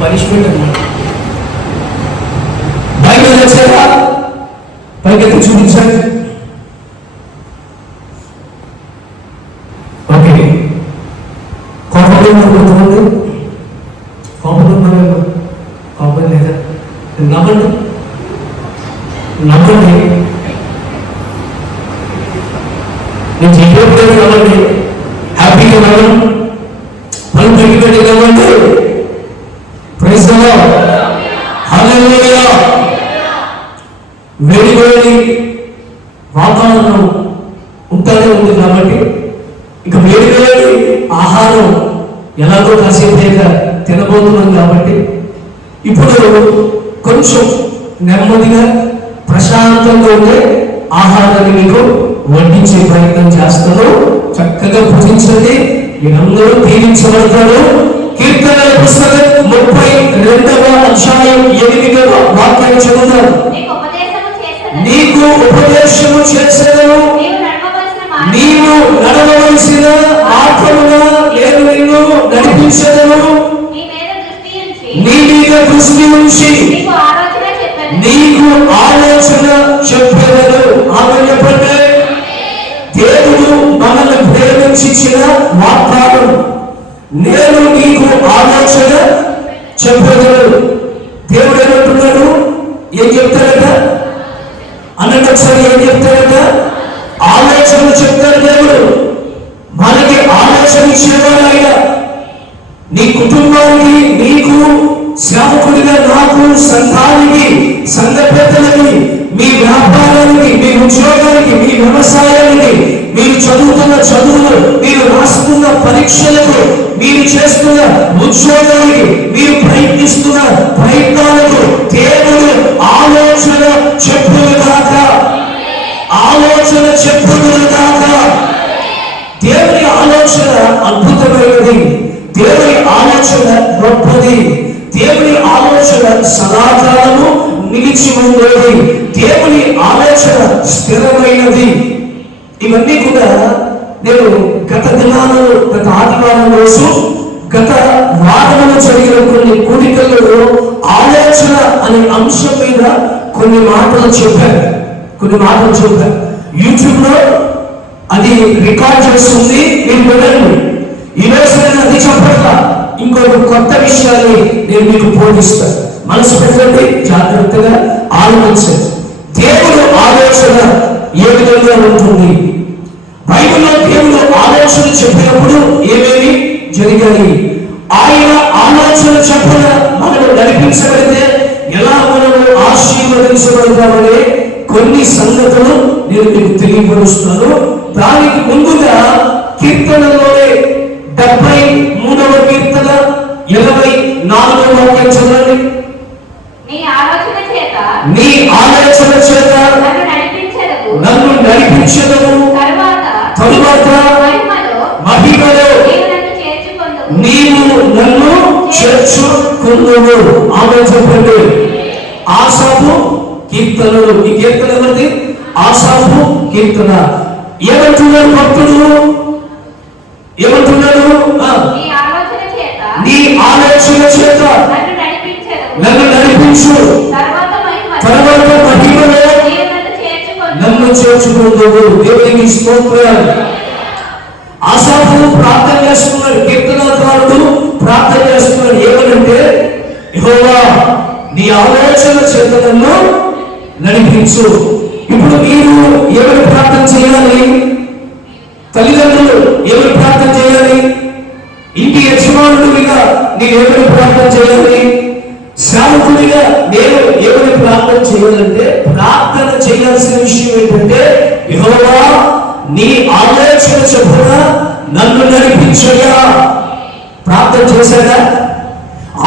Punishment అన్నమాట. Bible తెచ్చారా? పైకెత్తి చూపించండి. ఓకే, కోపం కొంతమంది కోపం లేదా? నవ్వండి నవ్వండి, నేను చెప్పేది నవ్వండి, హ్యాపీగా నవ్వండి, పని తగ్గిపెట్టి నవ్వండి. ప్రైజ్ ది లార్డ్, హల్లెలూయా. వేడి వేడి వాతావరణం ఉంటానే ఉంది కాబట్టి ఇక వేడి వేడి ఆహారం ఎలాగో కాసేపు తినబోతున్నాం కాబట్టి ఇప్పుడు కొంచెం నెమ్మదిగా ప్రశాంతంగా ఉండే ఆహారాన్ని మీకు వడ్డించే ప్రయత్నం చేస్తాను. చక్కగా భుజించండి, మీరందరూ దీవించబడతారు. కీర్తనల పుస్తకం 32వ అధ్యాయం 8వ వాక్యాన్ని చదువుతారు. నీకు ఉపదేశము చేసేదను, నీవు నడవవలసిన మార్గమున నేను నిన్ను నడిపించేదను, నీ మీద దృష్టి ఉంచి నీకు ఆలోచన చెప్పేదను. ఆమె చెప్పండి. దేవుడు మనల్ని ప్రేమించిన వాగ్దానం, నేను నీకు ఆలోచన చెప్పేదను. దేవుడు ఏమంటున్నాడు? ఏం చెప్తాడట అన్నట్టు ఒకసారి ఏం చెప్తాడట? ఆలోచన చెప్తాడు దేవుడు. మనకి ఆలోచన ఇచ్చేవాడు ఆయన. నీ కుటుంబానికి, నీకు, సేవకుడిగా నాకు, సంఘానికి, సంఘ పెద్దలకి, మీ వ్యాపారానికి, మీ ఉద్యోగానికి, మీ వ్యవసాయానికి, మీరు చదువుతున్న చదువులు, మీరు రాస్తున్న పరీక్షలకు, మీరు చేస్తున్న ఉద్యోగానికి, మీరు ప్రయత్నిస్తున్న ప్రయత్నాలకు దేవుడు ఆలోచన చెప్పుగాక, ఆలోచన చెప్పుగాక. దేవుని ఆలోచన అద్భుతమైనది, దేవుని ఆలోచన గొప్పది, దేవుని ఆలోచన సదాకాలము నిలిచి ఉండేది, దేవుని ఆలోచన స్థిరమైనది. ఇవన్నీ కూడా నేను గత ఆదివారం రోజు, గత వారంలో జరిగిన కొన్ని కూడికల్లో ఆలోచన అనే అంశం మీద కొన్ని మాటలు చెప్పాను. యూట్యూబ్ లో అది రికార్డ్ చేస్తుంది, మీరు వినండి. ఈరోజు నేను అది చెప్పట్లా, ఇంకొక కొత్త విషయాన్ని నేను మీకు బోధిస్తాను. మనసు పెట్టండి, జాగ్రత్తగా ఆలోచించండి. దేవుడు ఆలోచన ఏ విధంగా ఉంటుంది? బైబిల్లో దేవుడు ఆలోచన చెప్పినప్పుడు ఏమేమి జరిగాయి? ఆయన ఆలోచన చెప్పన మనము నడిపించబడితే ఎలా మనము ఆశీర్వదించబడతామనే కొన్ని సంగతులు నేను మీకు తెలియపరుస్తాను. దానికి ముందుగా కీర్తనలోనే 73వ కీర్తన 24వ వాక్యం చదవండి. నీ ఆలోచన చేత నన్ను నడిపించెదవు, తరువాత మహిమలో నీవు నన్ను చేర్చుకొందువు. ఆమె చెప్పండి. ఆసాపు కీర్తనలు, ఈ కీర్తన ఎవరిది? ఆసాపు కీర్తన. ఏమంటున్నాడు భక్తుడు? ఏమంటున్నాడు? నీ ఆలోచన చేత నన్ను నడిపించు, తర్వాత మహిమలో నన్ను చేర్చుకుందువు. దేవునికి స్తోత్రం. ఆసాపు ప్రార్థన చేస్తున్నాడు, కీర్తనకారుడు ప్రార్థన చేస్తున్నాడు. ఏమనంటే, యెహోవా నీ ఆలోచన చేత నన్ను నడిపించు. ఇప్పుడు మీరు ఎవరు ప్రార్థన చేయాలి? తల్లిదండ్రులు ఎవరు ప్రార్థన చేయాలి? ఇంటి యజమానుడిగా నేను ఎవరు ప్రార్థన చేయాలి? సేవకుడిగా నేను ఎవరు ప్రార్థన చేయాలంటే, ప్రార్థన చేయాల్సిన విషయం ఏంటంటే, యెహోవా నీ ఆలోచన చొప్పున నన్ను నడిపించయ్యా. ప్రార్థన చేశాడా?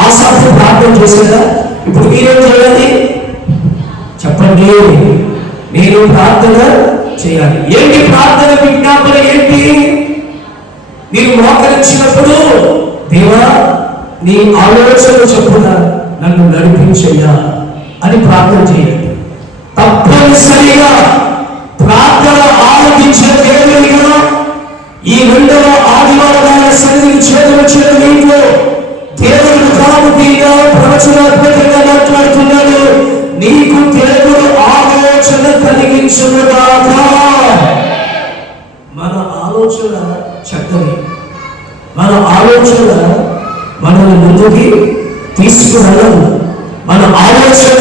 ఆసాపు ప్రార్థన చేశాడా? ఇప్పుడు మీరేం చేయాలి చెప్పండి? నేను ప్రార్థన చేయాలి. ఏంటి ప్రార్థన విజ్ఞాపన? ఏంటి? మీరు మోకరించినప్పుడు, దేవా నీ ఆలోచన చొప్పున నన్ను నడిపించయ్యా అని ప్రార్థన చేయండి. తప్పనిసరిగా ప్రార్థన ఆలోచించే దేవుడిగా ఈ 2వ ఆదివారం సన్నిధిని చేతులు నీటిలో దేవుడు ముఖాముఖిగా ప్రవచనాత్మకంగా మాట్లాడుతున్నాడు. నీకు దేవుడు ఆలోచన కలిగించుగాక. మన ఆలోచన చెడ్డది. మన ఆలోచన మనల్ని ముందుకి తీసుకురాదు. మన ఆలోచన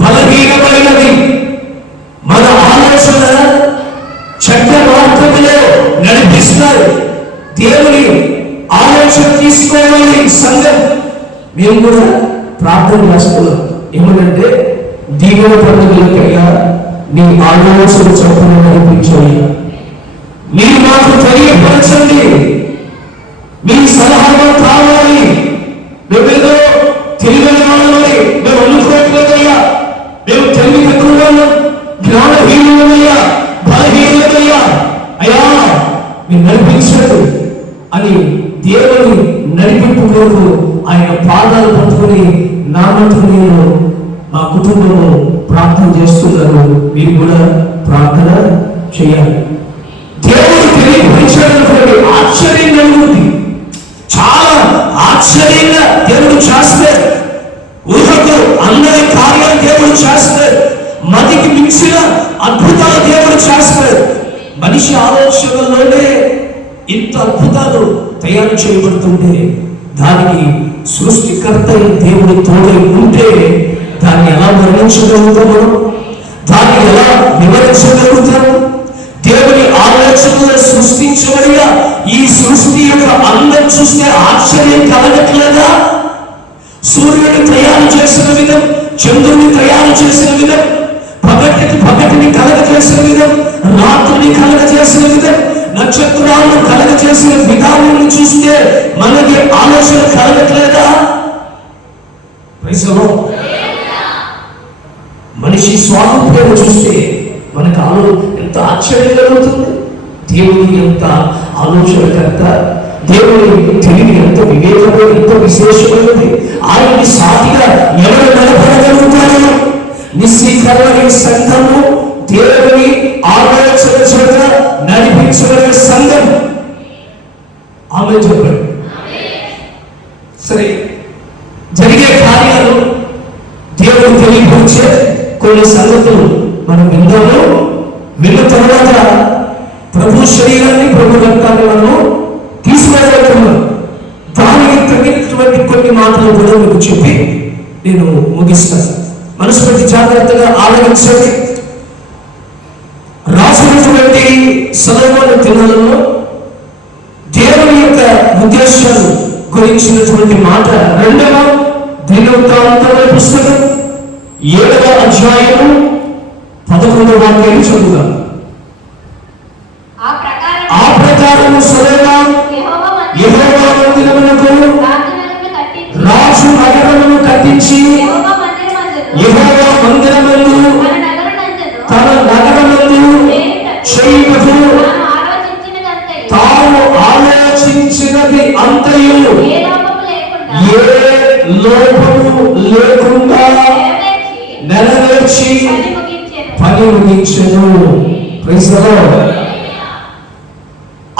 బలహీనమైనది. మన ఆలోచన చెడ్డ మార్గంలో నడిపిస్తారు. దేవుని ఆలోచన తీసుకోవాలి. సంఘం మేము కూడా ప్రార్థన చేస్తున్నాం. ఏమంటే, దీవెన పండుగలకయ్యా నీ ఆలోచన చొప్పున నడిపించయ్యా. మీరు మాకు తెలియపరచండి. మీ సలహాలు కావాలి. మేమేదో తెలియని వాళ్ళని మేము అనుకోవట్లేదయ్యా. మేము తెలివి తక్కువ వాళ్ళం, జ్ఞానహీనులయ్యా, బలహీనులయ్యా. అయ్యా మీరు నడిపించండి అని దేవుని నడిపింపు కొరకు ఆయన పాదాలు పట్టుకుని నా మటుకు నేను మా కుటుంబంలో ప్రార్థన చేస్తున్నారు. మీరు కూడా ప్రార్థన చేయాలి. దేవుడు తెలియపరిచాడు. ఆశ్చర్యం కలుగుతుంది. చాలా ఆశ్చర్యంగా దేవుడు చేస్తాడు. ఊహకు అందరి కార్యాలు దేవుడు చేస్తాడు. మతికి మించిన అద్భుతాలు దేవుడు చేస్తాడు. మనిషి ఆలోచనలోనే ఇంత అద్భుతాలు తయారు చేయబడుతుంటే, దానికి సృష్టికర్త దేవుడి తోడై ఉంటే దాన్ని ఎలా వర్ణించగలుగుతాము? దాన్ని ఎలా వివరించగలుగుతాము? దేవుని ఆలోచనలు సృష్టించబడిగా ఈ సృష్టి యొక్క అందం చూస్తే ఆశ్చర్యం కలగట్లేదా? సూర్యుడిని తయారు చేసిన విధం, చంద్రుడిని తయారు చేసిన విధం, పగటిని కలగజేసిన విధం, రాత్రిని కలగజేసిన విధం, నక్షత్రాలను కలగజేసిన విధానాన్ని చూస్తే మనకి ఆలోచన కలగట్లేదా? మనిషి స్వాతంత్ర్యం చూస్తే మనకు ఎంత ఆశ్చర్యం కలుగుతుంది. దేవుని ఎంత ఆలోచనకర్త, దేవుని తెలివి ఎంత వివేకమైన, ఎంత విశేషమైనది. ఆయన్ని సాటిగా ఎవరు నిలబడగలుగుతారు? నిశ్చీకరమైన సంఘము దేవుని ఆలోచన చేత నడిపించబడిన సంఘం. ఆమె చెప్పండి. సరే, జరిగే కార్యాలు దేవుడు తెలియపరిచే కొన్ని సంగతులు మనం విందాము. విన్న తర్వాత ప్రభు శరీరాన్ని, ప్రభు రక్తాన్ని మనం తీసుకురాగలుగుతున్నాం. దానికి తగినటువంటి కొన్ని మాటలు కూడా మీకు చెప్పి నేను ముగిస్తాను. మనసు పెట్టి జాగ్రత్తగా ఆలోచించండి. రాసినటువంటి సొలొమోను దినాలలో దేవుని యొక్క ఉద్దేశాలు గురించినటువంటి మాట 2వ దినవృత్తాంతముల పుస్తకం 7వ అధ్యాయము 11వ వాక్యాన్ని చదువుదాం. ఆ ప్రకారం సొలొమోను యెహోవా మందిరమునకు రాజు నగరమును కట్టించి, యెహోవా మందిరమును తన నగరమును చేయుటకు తాను ఆలోచించినది అంతయు ఏ లోపము లేకుండా నెరవేర్చి పని ముగించెను.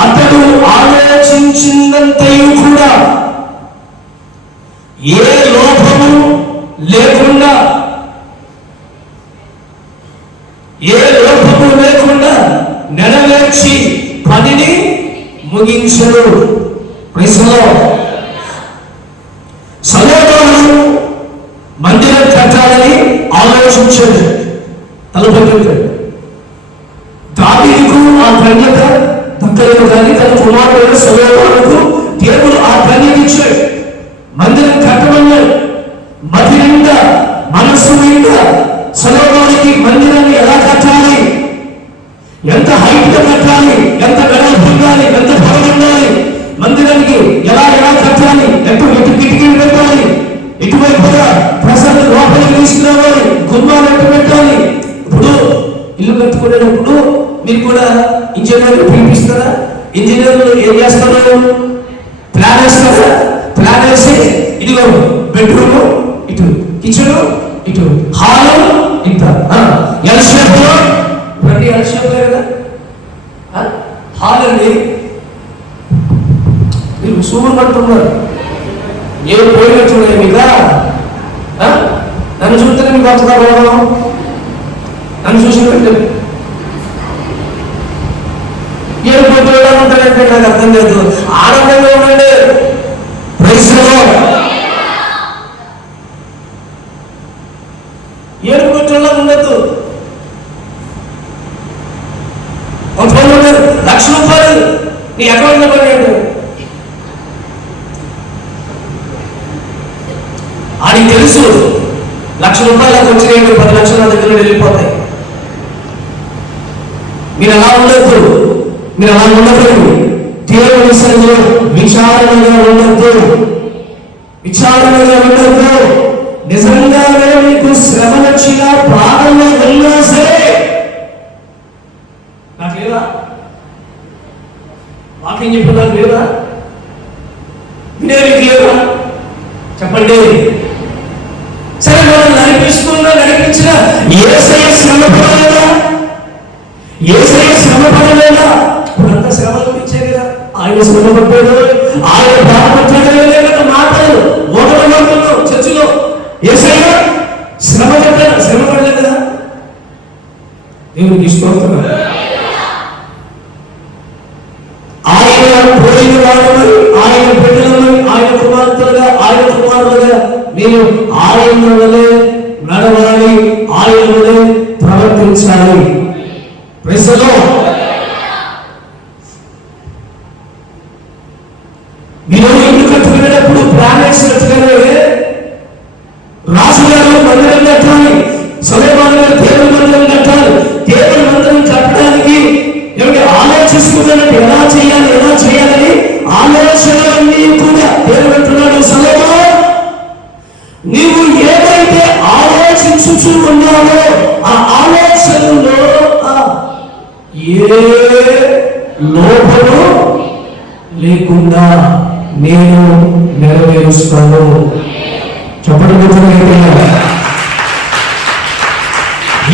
అతడు ఆలోచన ఆలోచించినంతయు కూడా ఏ లోపము లేకుండా నెరవేర్చి పనిని ముగించడు. సొలొమోను మందిరం కట్టాలని ఆలోచించాడు, తలపెట్టాడు. దావీదుకు ఆ ధన్యత దక్కలేదు, కానీ తన కుమారుడు సొలొమోనుకు దేవుడు ఆ ధన్యత ఇచ్చాడు. మందిరం కట్టమన్నాడు. మతి నిండా, మనస్సు నిండా సొలొమోనుకి మందిరాన్ని ఎలా కట్టాలి, ఎంత హైట్ గా కట్టాలి, ఎంత వెడల్పు ఉండాలి, ఎంత పొడవు ఉండాలి, మందిరానికి ఎలా కట్టాలి, ఎంత కిటికీలు పెట్టాలి, ఇటువైపుగా ప్రజలు లోపలికి తీసుకురావాలి, గుమ్మాలు ఎట్టు పెట్టాలి. ఇప్పుడు ఇల్లు కట్టుకునేటప్పుడు మీరు కూడా ఇంజనీర్లు పిలిపిస్తారా? ఇంజనీర్లు ఏం చేస్తారు? ప్లాన్ వేస్తారా? ప్లాన్ వేసి ఇదిగో బెడ్రూమ్ ఇటు, కిచెన్ ఇటు, హాల్ ఇంత, ఎల్ షేప్ లో ప్రతి ఎల్ షేప్ లో కదా హాల్ అండి. మీరు సూపర్ పడుతున్నారు, నేను పోయినట్టు మీద నన్ను చూస్తేనే మీకు వస్తుందా పోవడం? నన్ను చూసినట్టు ఏడు పోటీ ఉంటాడంటే నాకు అర్థం లేదు. ఆనందంగా ఉండండి, ఏడు పోటీలో ఉండద్దు. కొంతమంది ఉన్నారు, ₹1,00,000 నీ అకౌంట్ లో పడినట్టు. అది తెలుసు, ₹1,00,000 వచ్చినాయి, 10 లక్షలు నా దగ్గర వెళ్ళిపోతాయి. మీరు అలా ఉండద్దు, మీరు అలా ఉండకూడదు. దేవుని సన్నిధిలో విచారణగా ఉండద్దు, విచారణగా ఉండద్దు. నిజంగానే మీకు శ్రమ వచ్చినా, ప్రాణంలో వెళ్ళినా సరే, నాకు లేదా వాక్యం చెప్పడానికి లేదా, వినేది లేదా చెప్పండి. సరే, మనం నడిపించిన యేసయ్య శ్రమ పడలేదా? యేసయ్య శ్రమ పడలేదా? ఇప్పుడంతా శ్రమలు ఇచ్చే కదా. ఆయన శ్రమ పడ్డాడు, ఆయన బాధపడ్డాడు లేదా మాటలు ఓడలో చర్చిలో యేసయ్య శ్రమ పడ్డాడు, శ్రమ పడలేదు కదా. దేవునికి స్తోత్రం. ఆయన పోయిన వాళ్ళని, ఆయన బిడ్డలని, ఆయన కుమార్తెలుగా, ఆయన కుమారులుగా మీరు ఆయన వలె నడవాలి, ఆయన వలె ప్రవర్తించాలి. Praise the Lord. మీరు ఇల్లు కట్టుకునేటప్పుడు ప్లాన్ వేసినట్టుగానే రాజుగారు మందిరం కట్టాలి, సొలొమోను గారు దేవుని మందిరం కట్టాలి. దేవుని మందిరం కట్టడానికి ఏమిటి ఆలోచిస్తున్నారంటే ఎలా చేయాలని ఆలోచనలన్నీ కూడా దేవుడు అంటున్నాడు, సొలొమోను నీవు ఏదైతే ఆలోచించుచు ఉన్నావో ఆ ఆలోచనలో ఏ లోపము లేకుండా నేను నెరవేరుస్తాను. చెప్పండి,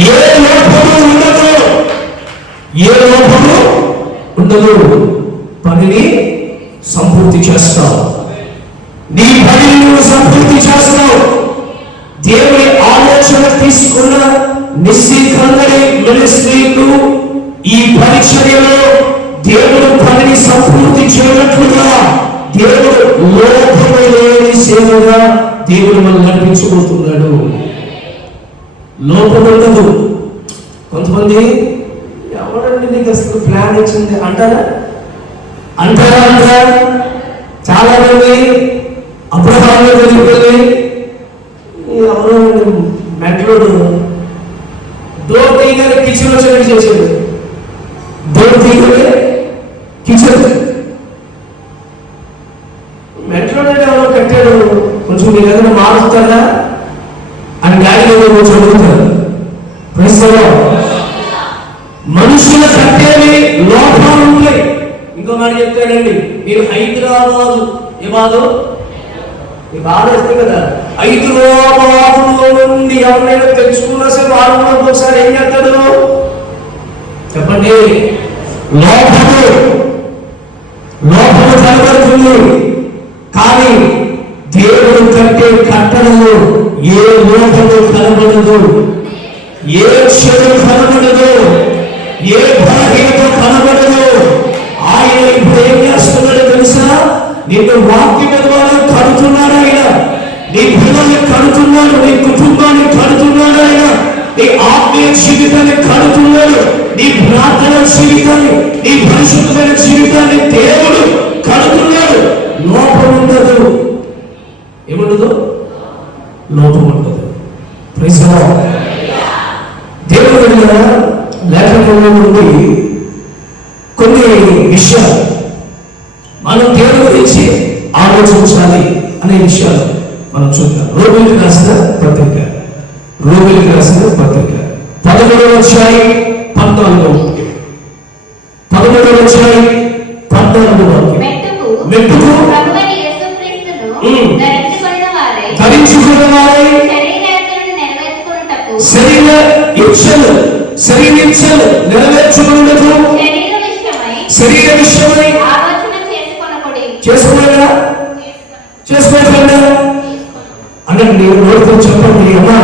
ఏ లోపము ఉండదు, ఏ లోపము ఉండదు. పనిని సంపూర్తి చేస్తావు, నీ పనిని నువ్వు సంపూర్తి చేస్తావు. దేవుని ఆలోచన తీసుకున్న నిశ్చితంగా మినిస్ట్రీలు ఈ పరిచర్యలో దేవుడు పనిని సంపూర్తి చేయనట్లుగా దేవుడు లోపము లేని సేవగా దేవుడు మనం నడిపించబోతున్నాడు. లోపం ఉండదు. కొంతమంది ఎవరండి నీకు అసలు ప్లాన్ ఇచ్చింది అంటారా? చాలా మంది అబ్రహాము వెళ్ళి ఎవరో మెట్లోడు డోర్ తీయగానే కిచెన్ వచ్చేటట్టు చేసాడు. డోర్ తీయగానే కిచెన్ మెట్లోనే ఎవరో కట్టాడు, కొంచెం మీరు ఏదైనా మారుస్తారా అని గాడిలో కొంచెం అడుగుతారు. మనుషుల కట్టేవి లోపాలు ఉంటాయి. ఇంకో మాట చెప్తాడండి, మీరు హైదరాబాదు ఏమాదో మీ బాధ వస్తే కదా, హైదరాబాదులో నుండి ఎవరైనా తెచ్చుకున్నా సరే వారంలో ఒకసారి ఏం చేస్తాడు చెప్పండి, లోపము కనబడుతుంది. కానీ దేవుడు కట్టే కట్టడము ఏ లోపము కనబడదు, ఏ చెడు కనబడదు, ఏ బలహీనత కనబడదు. ఆయన ఇప్పుడు ఏం చేస్తున్నాడో తెలుసా? నిన్ను వాక్యం ద్వారా కడుతున్నాడు ఆయన, నీ పిల్లల్ని కడుతున్నాడు, నీ కుటుంబాన్ని కడుతున్నాడు ఆయన, నీ ఆత్మీయ జీవితాన్ని కడుతున్నాడు, నీ ప్రార్థన జీవితాన్ని, నీ పరిశుద్ధమైన జీవితాన్ని దేవుడు కడుతున్నాడు. లోపం ఉండదు. ఏముండదు? లోపం ఉండదు. Praise the lord. దేవుడు లేఖనంలో నుండి కొన్ని విషయాలు మనం దేవుడి గురించి ఆలోచించాలి అనే విషయాలు మనం చూద్దాం. రోమిలికి రాసిన పత్రిక 13వ అధ్యాయం 14వ వాక్యం. 13వ అధ్యాయం 14వ వాక్యం. మెట్టుకు ధరించుకున్న వారై శరీర ఇచ్ఛలు నెరవేర్చుకున్నట్టు శరీర విషయమై చేసుకోకుండా అంటే మీరు నోటితో చెప్పండి. అమ్మా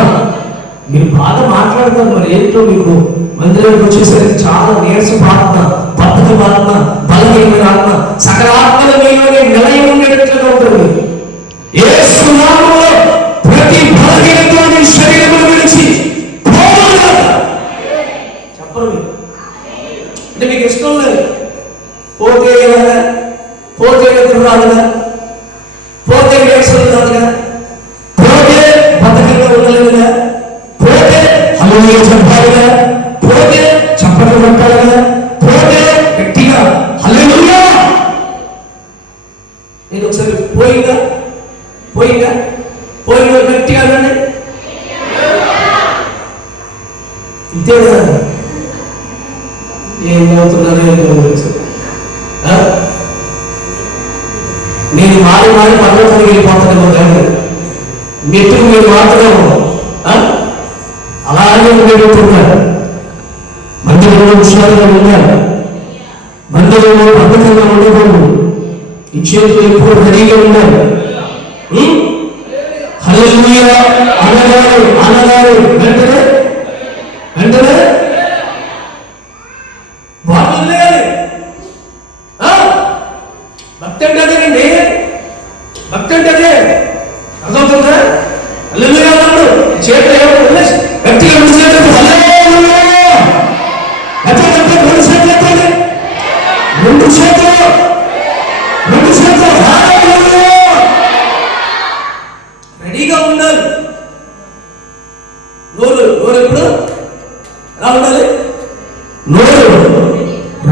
మీరు బాగా మాట్లాడతారు, మరి ఏంటో మీకు మందిరానికి వచ్చేసరికి చాలా నీరసపు ఆత్మ, బద్ధకపు ఆత్మ, బలహీనమైన ఆత్మ, సకల ఆత్మల మీలోనే నిలయం ఉండేటట్లుగా ఉంటుంది. యేసు నామములో ప్రతి బలహీనతను శరీరమును విడిచి చెప్పరు. అంటే మీకు ఇష్టం లేదు, పోతే రాదుగా, పోతే వేసలు రాదుగా, పోతే బతకంగా ఉండలేదుగా, పోతే హల్లెలూయా చెప్పాలిగా, పోతే చప్పట్లు కొట్టాలిగా, పోతే గట్టిగా హల్లెలూయా. నేను ఒకసారి పోయిందా గట్టిగా అనండి. ఇంతేనా? ఏమవుతున్నారో నేను మారి పర్వతానికి వెళ్ళిపోతానేమో, కానీ మిత్రులు మీరు మాత్రం అలాగే ఉండేటట్టున్నారు. మందిరంలో హుషారుగా ఉన్నారు, మందిరంలో పద్ధతిగా ఉండకూడదు, ఈ చేతులు ఎప్పుడు రెడీగా ఉన్నారు. హల్లెలూయా అనగారు వెంటనే భక్తి అంటే అదేనండి. భక్తి అంటే అదే. అర్థమవుతుందా? హల్లెలూయా అన్నాడు, చేతులు ఏమో గట్టిగా రెండు చేతులు రెడీగా ఉండాలి. నోరు ఎప్పుడు ఎలా ఉండాలి? నోరు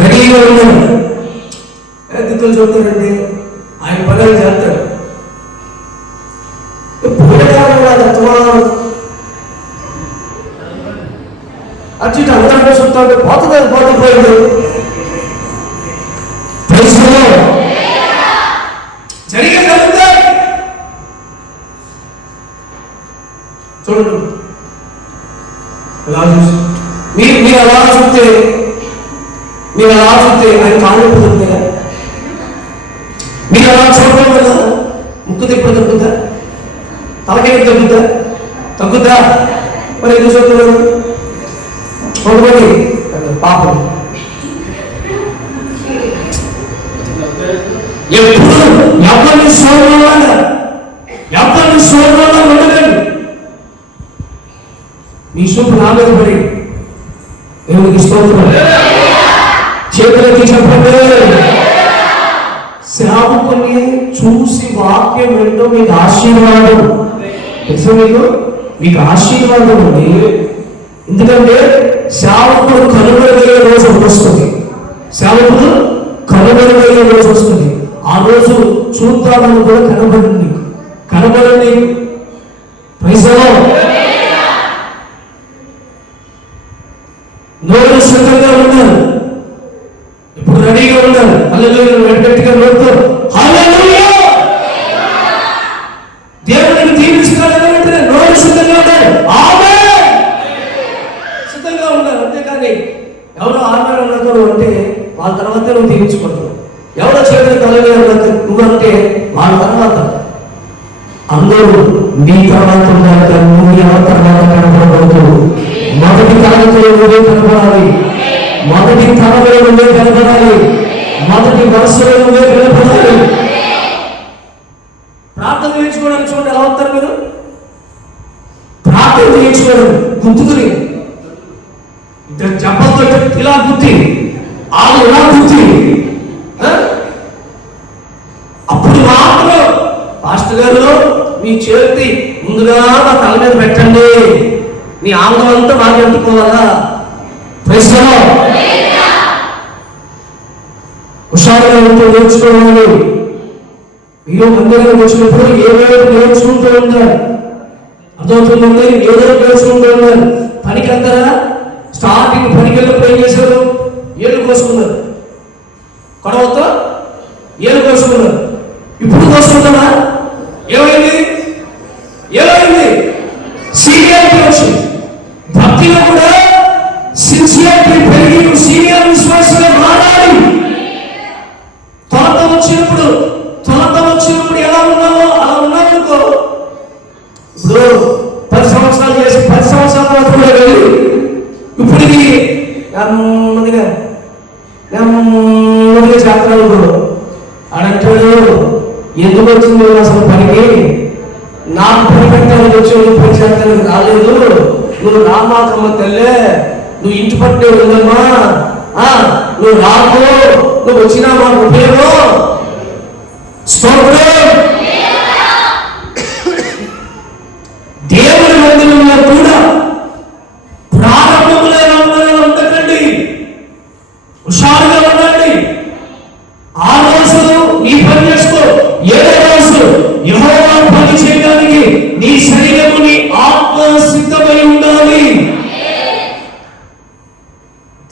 రెడీగా ఉండాలి. దిక్కులు చెప్తాడండి, ఆయన పనులు చేస్తాడు. అటు అందరూ చెప్తాడు, పోతుంది. జరిగే జరుగుతాయి. చూడండి, మీరు అలా చూస్తే ఆయన కాళ్ళు కుదురుతాయా? మీరు అలా చూడడం వల్ల ముక్కు తిప్పుడు తగ్గుతా, తలకాయ తగ్గుతా. మరి ఎందుకు చూస్తున్నారు? చూడబడి పాపం ఎప్పుడు ఎవరిని చూడాలా ఉండదండి. మీ చూపు నా మీద పడి దేవునికి స్తోత్రం. చేతులకి చెప్పండి. సేవకుని చూసి వాక్యం వింటూ మీకు ఆశీర్వాదం. తెలుసా మీకు ఆశీర్వాదం ఉంది. ఎందుకంటే సేవకుడు కనుగొనగలిగే రోజు వస్తుంది. ఆ రోజు చూద్దామని కూడా కనబడండి. Praise the lord. నోరు సిద్ధంగా ఉన్నారు, ఇప్పుడు రెడీగా ఉన్నారు. హల్లెలూయా గట్టిగా నోరుతో హల్లెలూయా. దేవుడిని దీవిస్తున్నాడు అంటే నోరు సిద్ధంగా ఉన్నారు, ఆమేన్ సిద్ధంగా ఉన్నారు. అంతేకాని ఎవరో ఆమేన్ అన్నారు అంటే వాళ్ళ తర్వాత నువ్వు దీవించుకుంటావు. ఎవరో చేతులు కలగలేదు నువ్వంటే వాళ్ళ తర్వాత అందరూ నీ తర్వాత ఉన్నారు కానీ నువ్వు ఎవరి తర్వాత కనపడకూడదు. మొదటి తరగతిలో నువ్వే కనపడాలి, మొదటి తరగతిలో నువ్వే కనపడాలి, మొదటి వరుసలో నువ్వే కనపడాలి. ప్రార్థన చేయించుకోవడానికి చూడండి ఎలా వస్తారు మీరు. ప్రార్థన చేయించుకోవడం గుర్తుకుని చెప్పతో ఇలా గుర్తి వాళ్ళు ఇలా గుర్తి అప్పుడు మాత్రం పాస్టర్ గారు మీ చేతి ముందుగా నా తల మీద పెట్టండి, నీ ఆంగ్లం అంతా బాగా పెట్టుకోవాలా. ప్రశ్నలో హుషారుగా ఉంటూ నేర్చుకోవాలి. మీరు మందిరానికి వచ్చినప్పుడు ఏదో నేర్చుకుంటూ ఉంటారు, అర్థమవుతుందండి. ఏదో నేర్చుకుంటూ ఉన్నారు. పనికి వెళ్తారా? స్టార్టింగ్ పనికి వెళ్ళినప్పుడు ఏం చేశారు? ఏళ్ళు కోసుకున్నారు, కొడవతో ఏళ్ళు కోసుకున్నారు. ఇప్పుడు కోసుకుంటారా? ఏమైంది? సీనియారిటీ వచ్చింది. భక్తిలో కూడా సిన్సియారిటీ పెరిగి నువ్వు సీనియర్ విశ్వాసంగా మారాలి. తొలత వచ్చినప్పుడు ఎలా ఉన్నావో అలా ఉన్నావనుకో. ఇప్పుడు 10 సంవత్సరాలు చేసి 10 సంవత్సరాల తర్వాత కూడా వెళ్ళి ఇప్పటికి నెమ్మదిగా చేస్తున్నావు. అడంటాడు ఎందుకు వచ్చింది అసలు పనికి? నాకు పని పెట్టాలని వచ్చి పని చేస్తానికి రాలేదు. నువ్వు రామాకమ్మ తల్లే, నువ్వు ఇంటి పట్టే ఉందమ్మా, నువ్వు రాకు, నువ్వు వచ్చినా మాకు ఉపయోగం. దేవుని మందిరంలో కూడా ప్రారంభంలో ఉండకండి, హుషారుగా ఉండండి. ఆ రోజు నీ పని చేసుకో. 7వ రోజు యెహోవా పని చేయడానికి నీ శరీరము నీ ఆత్మ సిద్ధమై ఉండాలి.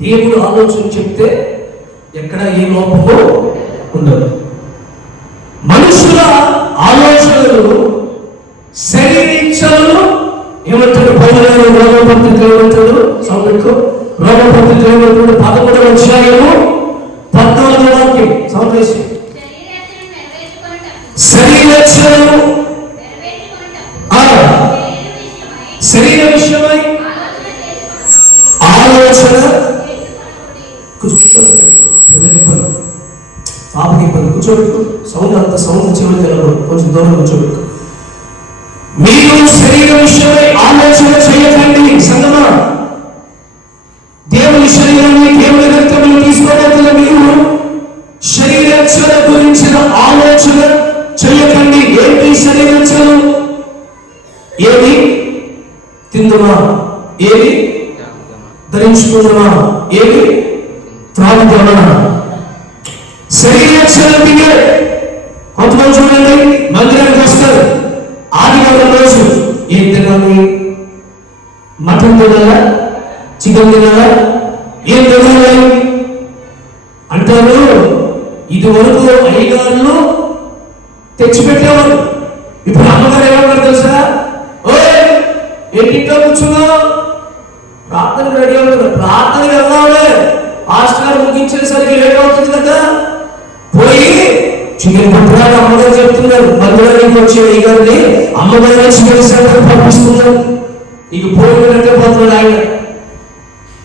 దేవుడు ఆలోచన చెప్తే ఎక్కడ ఏ లోపము ఉండదు. మనుషుల ఆలోచనలు శరీరీచ్ఛలు ఏమంటాడు? పౌరులు రోమపత్రిక ఏమంటాడు? సౌకర్యం రోమపత్రిక ఏమంటాడు? 11వ అధ్యాయము 14వ వాక్యం సౌకర్యం. శరీర విషయమై ఆలోచన పాపకి ఇబ్బంది కూర్చోబెట్టు. సౌండ్ అంత సౌండ్ చివరికి వెళ్ళదు, కొంచెం దూరం కూర్చోబెట్టు. మీరు శరీర విషయమై ఆలోచన చేయకండి. సంగమా, దేవుని శరీరాన్ని దేవుని రక్తమును తీసుకోబోతున్న మీరు శరీరక్షణ గురించిన ఆలోచన చేయకండి. ఏంటి శరీరక్షణ? ఏమి తిందుమా, ఏమి ధరించుకుందామా, ఏమి త్రాగుదామా? శరీరక్షణ తినే కొంతమంది చూడండి, మందిరానికి వస్తారు. ఆదివారం రోజు ఏం తినాలి? మటన్ తినాలా, చికెన్ తినాలా, ఏం తినాలి అంటారు. ఇది వరకు అయ్యగారులు తెచ్చిపెట్టేవారు. ఇప్పుడు అమ్మగారు ఏమన్నారు తెలుసా? ఓయ్ ఏంటింట్లో కూర్చున్నావు, ప్రార్థనకు రెడీ అవుతున్నారు, ప్రార్థనకి వెళ్దాంలే, పాస్టర్ గారు ముగించేసరికి లేట్ అవుతుంది కదా, పోయి చికెన్ పట్టురాని అమ్మగారు చెప్తున్నారు. మందిరానికి వచ్చే అయ్యగారిని అమ్మగారు చికెన్ సెంటర్ పంపిస్తున్నారు. ఇక పోయినట్టే పోతున్నాడు ఆయన.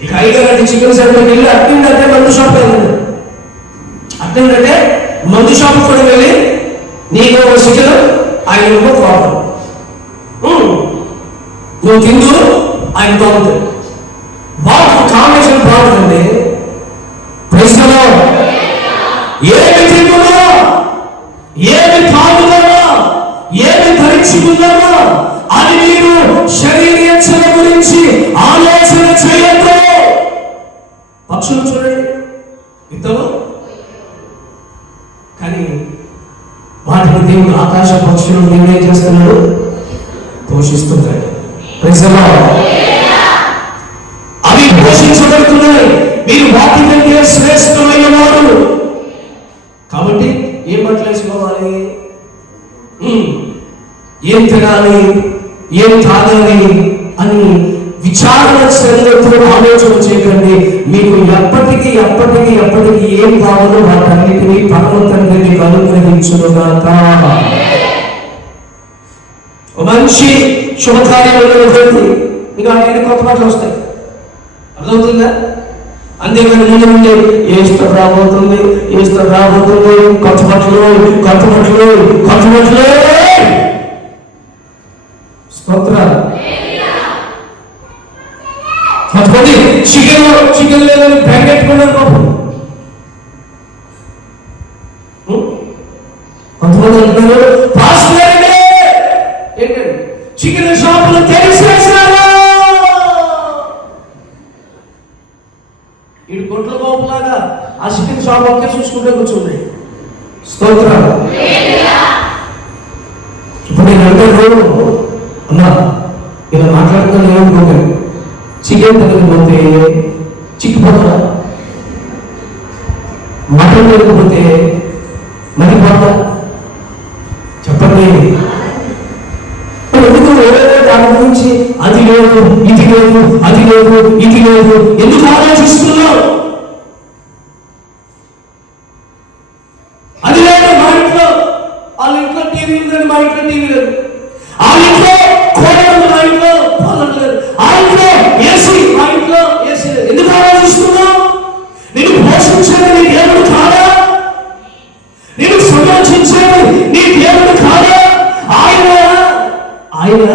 ఇక అయ్యగారు అంటే చికెన్ సెంటర్కి వెళ్ళి అట్టిందంటే మందు షాప్ వెళ్ళాడు. అట్టిందంటే మందు షాప్ కూడా వెళ్ళి నీకు ఒక చికెన్, ఆయన కోపం, నువ్వు తిందు, ఆయన తోముతాడు. బాగుంది, కాంబినేషన్ బాగుందండి. ప్రశ్నలో ఏమి తింటున్నా, ఏమి తాగుదామా, ఏమి ధరించుకుందామా అని మీరు శరీరక్షణ గురించి ఆలోచన చేయొద్దు. పక్షులు చూడండి, ఇద్దరు కానీ వాటిని దేవుడు ఆకాశ పక్షులను నిర్ణయం చేస్తున్నాడు, పోషిస్తున్నాడు. అవి పోషించబడుతున్నాయి. మీరు వాటి కంటే శ్రేష్టమైన వారు. కాబట్టి ఏం బట్టలు వేసుకోవాలి, ఏం తినాలి, ఏం తాగాలి అని విచారణ శరీరంతో ఆలోచన చేయకండి. మీకు ఎప్పటికీ ఏం కావాలో వాటన్నిటినీ పరమ తండ్రి మీకు అనుగ్రహించునుగాక. మంచి శుభకార్యాలు మీకు అన్ని కొత్త బట్టలు వస్తాయి, అర్థమవుతుందా? అంతేగాని ముందు నుండి ఈస్టర్ రాబోతుంది కొత్త బట్టలు స్తోత్రాలు. కొంతమంది చికెన్ లేదని బ్యాగ్ పెట్టుకున్నారు పాపం. కొంతమంది అంటున్నారు ఏంటండి చికెన్ షాపులు తెలిసేసినారు. ఇటు కొట్ల గోపులాగా ఆ చికెన్ షాప్ ఒకే చూసుకుంటే కూర్చున్నాయి. స్తోత్రాలు. ఇప్పుడు నేను అంటాను అమ్మా, ఇలా మాట్లాడుతున్నాను ఏమనుకోకండి. చికెన్ తినకపోతే చిక్కిపోతా, మటన్ తినకపోతే మరిపోతా చెప్పండి. ఎందుకు దాని గురించి అది లేదు ఎందుకు ఆలోచిస్తున్నావు? అది లేదు మా ఇంట్లో, వాళ్ళ ఇంట్లో టీవీ ఉందని మా ఇంట్లో టీవీ లేదు, వాళ్ళ ఇంట్లో కోడలు మా ఇంట్లో కోడలు లేదు, ఆ ఇంట్లో ఏసీ మా ఇంట్లో ఏసీ లేదు. ఎందుకు ఆలోచిస్తున్నావు? నేను పోషించేది నీ దేవుడు కాదా? నేను సంరక్షించేది నీ దేవుడు కాదా? ఆయన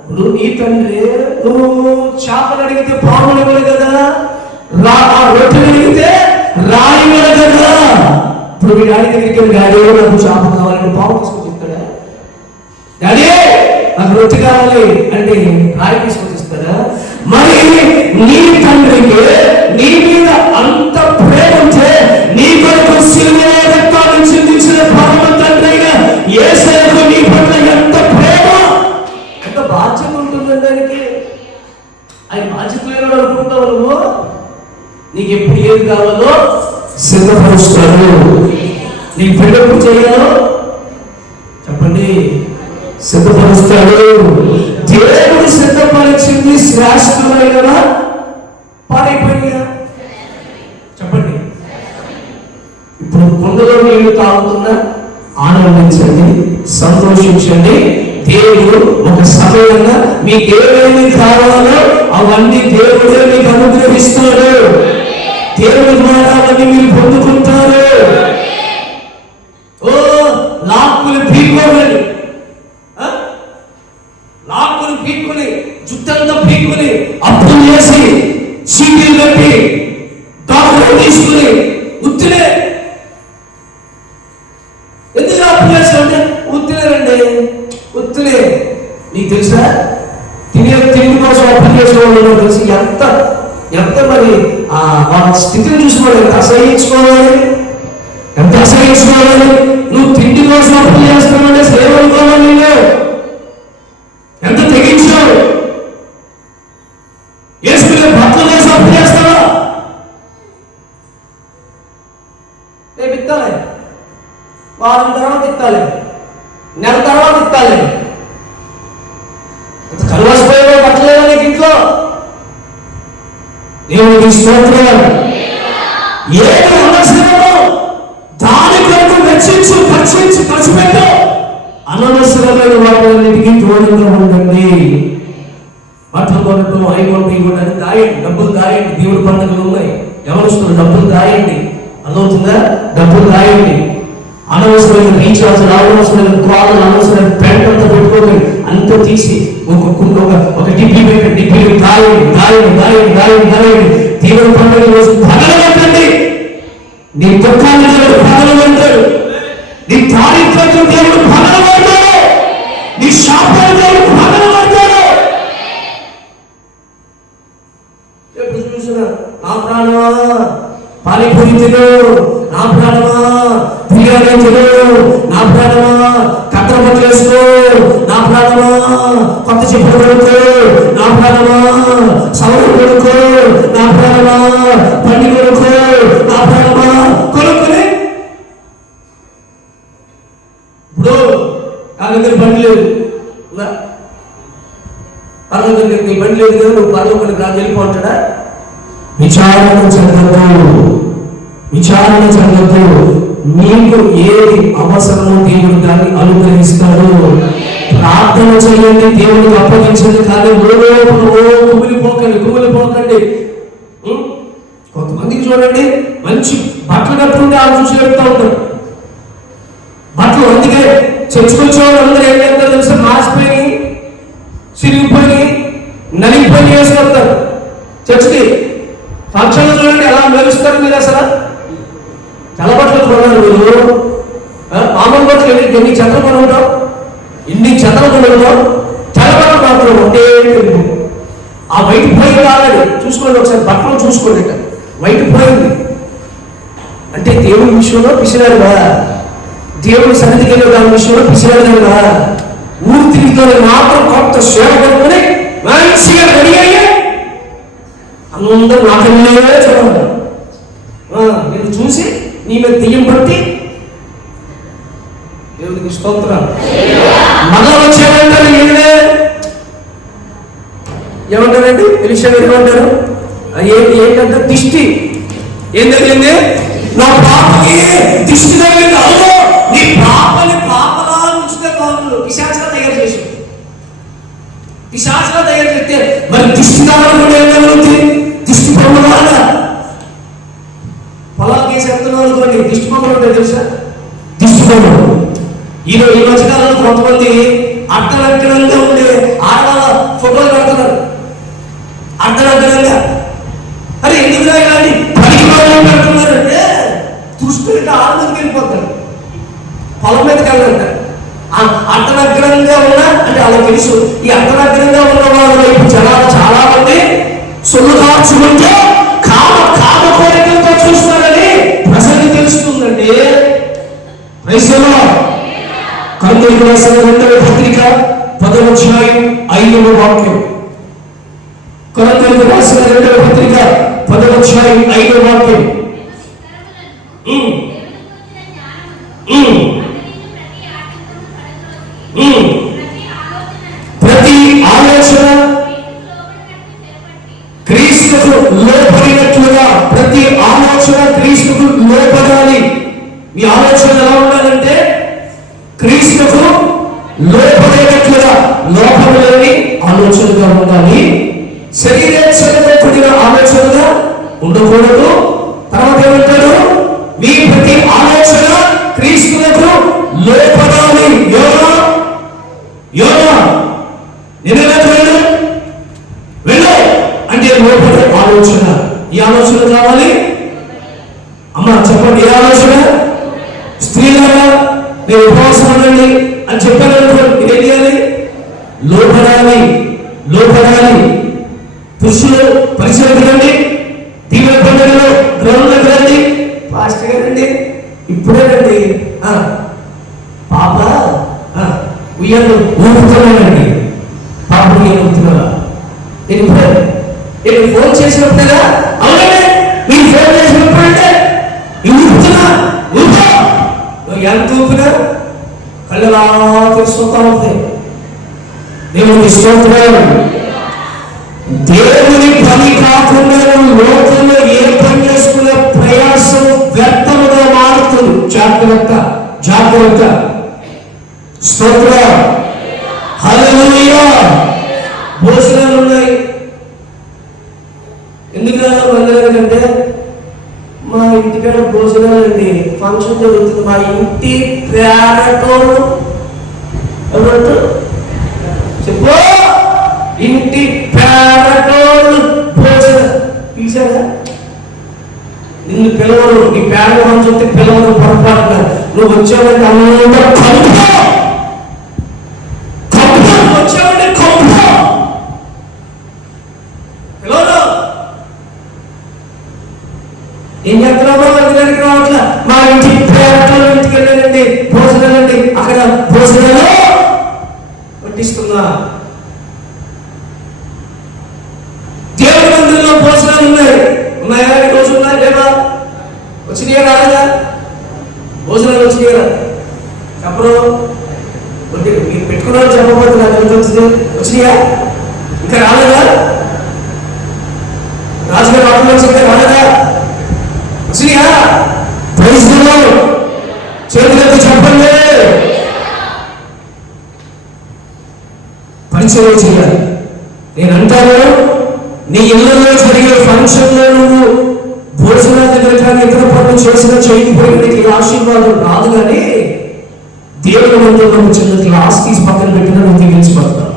ఇప్పుడు నీ తండ్రి నువ్వు చేపలు అడిగితే పాములు ఇవ్వడు కదా, రొట్టెలు అడిగితే రాయి ఇవ్వడు కదా. ఇప్పుడు మీ డాడీ దగ్గరికి డాడీ నాకు చేప కావాలంటే పాము తీసుకొని ఇస్తాడా? డాడీ నాకు రొట్టె కావాలి అంటే రాయి తీసుకొని ఇస్తాడా? మరి నీ తండ్రికి నీ మీద అంత ప్రేమ ఉంటే నీ కొరకు సిలువ రక్తాన్ని చిందించిన పరమ తండ్రి అయిన యేసయ్యకు నీ పట్ల ఎంత ప్రేమ, ఎంత బాధ్యత ఉంటుందని దానికి. ఆయన బాధ్యత లేని అనుకుంటావు నువ్వు. నీకు ఎప్పుడు ఏది కావాలో సిద్ధపరుస్తాడు. నీకు పెళ్ళప్పుడు చేయాలో చెప్పండి, సిద్ధపరుస్తాడు. దేవుడు సిద్ధపరిచింది శ్రేష్టమైనదా పాడైపోయినా చెప్పండి. ఇప్పుడు కుండలో నీళ్లు తాగుతున్నా ఆనందించండి, సంతోషించండి. దేవుడు ఒక సమయంగా మీకు ఏమేమి కావాలో అవన్నీ దేవుడే మీకు అనుగ్రహిస్తాడు. దేవుడి ద్వారా అవన్నీ మీరు పొందుకుంటారు. ఓ లాక్కులు పీక్కోవాలి, లాక్కులు పీక్కుని జుట్టంతా పీక్కుని అప్పులు చేసి సీటీలు పెట్టి డాక్టర్ తీసుకుని ఉత్తిలే ఎందుకు అప్పు చేస్తామంటే ఉత్తిలేరండి, ఉత్తిలే. నీకు తెలుసా తిండి కోసం అప్పు చేసేవాళ్ళు తెలిసి ఎంత మరి వాళ్ళ స్థితిని చూసి వాళ్ళు ఎంత అసహించుకోవాలి. నువ్వు తిండి కోసం అప్పు చేస్తామంటే సేవనుకోవాలి. నేను ఎంత తెగించావు? వేసుకునే భర్తల కోసం అప్పు చేస్తావా? రేపు ఇస్తాలే, వారం తర్వాత ఇస్తాలే, నెల తర్వాత ఇస్తాలే. అంత కలవసిపోయే పట్టలేదా నీకు ఇంట్లో? దేవుడికి స్తోత్రం. ఏది అనవసరమో దాని కొరకు ఖర్చు పెట్టు. అనవసరమైన వాటికి దూరంగా ఉండండి. బట్టలు కొనటం, అవి కొనటం, ఇవ్వడానికి దాయండి, డబ్బులు దాయండి. దేవుడి పండుగలు ఉన్నాయి, ఎవరు డబ్బులు దాయండి. అర్థమవుతుందా? డబ్బులు దాయండి. అనవసరమైన రీఛార్జ్లు, అనవసరమైన కాళ్ళు, అనవసరమైన ప్యాంట్ అంతా పెట్టుకోకండి. అంతా తీసి ఒక డిబ్బీ పెట్టి డిబ్బీలు దాయండి. దేవుడి పండుగ రోజు పగలబెట్టండి. నీ దుఃఖాన్ని దేవుడు పగలబెట్టాడు, నీ దారిద్ర్యం దేవుడు పగలబెట్టాడు, నీ శాపాన్ని దేవుడు పగలబెట్టాడు. ఎప్పుడు చూసినా నా ప్రాణమా పానీపూరి తిను, నా ప్రాణమా బిర్యానీ తిను, నా ప్రాణమా కట్టెల పట్టు వేసుకో, నా ప్రాణమా కొత్త చెప్పులు కొనుక్కో, నా ప్రాణమా సవరం కొనుక్కో, నా ప్రాణమా బండి కొనుక్కో, నా ప్రాణమా కొనుక్కుని. ఇప్పుడు నా దగ్గర బండి లేదు, నా దగ్గర దగ్గర నీ బండి లేదు కదా, నువ్వు పరలోకానికి రాజు వెళ్ళిపోతాడా? విచారణ చెందొద్దు. మీకు ఏది అవసరమో దేవుడు దాన్ని అనుగ్రహిస్తాడు. ప్రార్థన చేయండి, దేవుడికి అప్పగించండి. కానీ కుమిలిపోకండి. కొంతమందికి చూడండి, మంచి బట్టలు కట్టుకుంటే ఆ చూసి పెడతా ఉంటారు బట్టలు. అందుకే చర్చకొచ్చేవాళ్ళు అందరూ ఏం చేస్తారు తెలుసా? మాసిపోయి, చిరిగిపోయి, నలిగిపోయి వేసుకొస్తారు చర్చకి. ఫంక్షన్లు చూడండి ఎలా మెరుస్తారు మీరు. అసలు తెల్ల బట్టలు కొన్నారు మీరు, మామూలు బట్టలు ఎన్ని చెత్తలు కొనుంటాం, ఎన్ని చెత్తలు కొనుంటాం. తెల్ల బట్టలు మాత్రం ఉంటే ఆ వైట్ పోయింది ఆల్రెడీ. చూసుకోండి ఒకసారి, బట్టలు చూసుకోండి. వైట్ పోయింది అంటే దేవుడి విషయంలో పిసినాడుగా, దేవుడి సన్నిధికి వెళ్ళే దాని విషయంలో పిసినాడుగా. ఊరు తిరిగితో మాత్రం కొత్త సేవ కొనుక్కొని మంచిగా రెడీ అయ్యా అందరూ నాకన్నే చూడాలి. నేను చూసి నీ మీద దెయ్యం పట్టి దేవుడికి స్తోత్రాలు. మళ్ళా వచ్చాడంటారు ఏమంటారండి? ఎలీషా ఏమంటారు? ఏంటంటే దిష్టి. ఏం తగిలింది? నా పాపకి దిష్టి తగిలింది. అవును, నీ పాపలా ఉంచితే పాపలు పిశాచుగా తయారు చేసి, పిశాచుగా తయారు చేస్తే మరి దిష్టి తగలకుండా ఏం తగులుతుంది? దిష్టి బొమ్మలు రాదా? పొలాలు కేసి వెళ్తున్నాం అనుకోండి, దిష్టి బొమ్మలు ఉంటాయి తెలుసా? దిష్టి బొమ్మలు. ఈ మధ్యకాలంలో కొంతమంది అడ్డలడ్డంగా ఉండే ఆడవాళ్ళ ఫోటోలు పెడుతున్నారు. అడ్డలడ్డంగా. అరే ఎందుకు ఇలాంటి పనికి పెడుతున్నారంటే దుష్టులకి ఆనందంకి వెళ్ళిపోతారు, పొలం మీదకి వెళ్ళంట. అడ్డలగ్నంగా ఉన్నా అంటే అలా తెలుసు. ఈ అడ్డలగ్నంగా ఉన్న వాళ్ళ వైపు జనాలు చాలా మంది సొమ్ము దాచుకుంటే కామ కోరికలతో చూస్తారని ప్రజలకు తెలుస్తుందండి. కొరింథీయులకు రాసిన 2వ పత్రిక 10వ అధ్యాయం 5వ వాక్యం. కొరింథీయులకు రాసిన 2వ పత్రిక 10వ అధ్యాయం 5వ వాక్యం. ప్రతి ఆలోచన క్రీస్తుకు లోపడినట్లుగా, ప్రతి ఆలోచన క్రీస్తుకు లోపడాలి. ఈ ఆలోచన ఎలా ఉండాలంటే క్రీస్తుకు లోపడేటట్లుగా, లోపము లేని ఆలోచనగా ఉండాలి. శరీరేచ్ఛలతో కూడిన ఆలోచనగా ఉండకూడదు. తర్వాత ఏమంటాడు? మీ ప్రతి ఆలోచన క్రీస్తులకు లోపడాలి. యోనా వెళ్ళు అంటే లోపడే ఆలోచన. ఈ ఆలోచన కావాలి. అమ్మ చెప్పండి, ఏ ఆలోచన? స్త్రీలాగా నేను ఉపవాసం ఉండండి అని చెప్పాను అనుకోండి, ఏం చేయాలి? లోపడాలి. పురుషులు పరిశీలన రండి, దీవెన పండుగలో గ్రౌండ్లోకి రండి. పాస్టర్ గారండి ఇప్పుడేనండి పాప ఉయ్యాలు ఊపుతున్నానండి. పాప ఉయ్యాలు ఊపుతున్నారా? నేను ఫోన్ చేసినప్పుడేగా, అవునండి మీరు ఫోన్ చేసినప్పుడంటే ఊపుతున్నా. ఎంత ఊపినా కళ్ళలా తెలుసుకుంటా ఉంటాయి. దేవునికి స్తోత్రం. దేవుని పని కాకుండా లోకంలో ఏ పని చేసుకునే ప్రయాసం వ్యర్థముగా మారుతుంది. జాగ్రత్త. స్తోత్రం. హల్లెలూయా. భోజనాలు ఉన్నాయి. ఎందుకు అంటే మా ఇంటికాడ భోజనాలండి, ఫంక్షన్ జరుగుతుంది. మా ఇంటి పేరటోళ్ళు ఎవరంటారు చెప్పు? ఇంటి పేరటోళ్ళు భోజనం పిలిచారా? నిన్ను పిలవరు, నీ పేరని చూస్తే పిలవరు, పొరపాటున నువ్వు వచ్చావంటే అందరూ వచ్చావంటే పిలవరు. ఏం చేస్తున్నామో అందులోనికి రావట్లా. మా ఇంటి పేరటోళ్ళు ఇంటికి వెళ్ళానండి, భోజనాలండి, అక్కడ భోజనాలు వడ్డిస్తున్నా. దేవుడి మందిరంలో భోజనాలు ఉన్నాయా? ఈ రోజు ఉన్నాయి లేదా? వచ్చినాయా రాలేదా? భోజనాలు వచ్చినాయా? చెప్పరు. మీరు పెట్టుకున్నారు చెప్పబోతున్నా వచ్చినాయా? ఇంకా ఇస్తున్నావు? చేతులెత్తి చెప్పండి. పరిచయం చేయాలి. నేను అంటాను, నీ ఇళ్లలో జరిగే ఫంక్షన్లో నువ్వు భోజనాల దగ్గర కానీ ఇతర పనులు చేసినా చేయకపోయినా నీకు ఈ ఆశీర్వాదం రాదు. కానీ దేవుని మందిరంలో చిన్న గ్లాస్ తీసి పక్కన పెట్టినా నువ్వు దీవించబడతావు.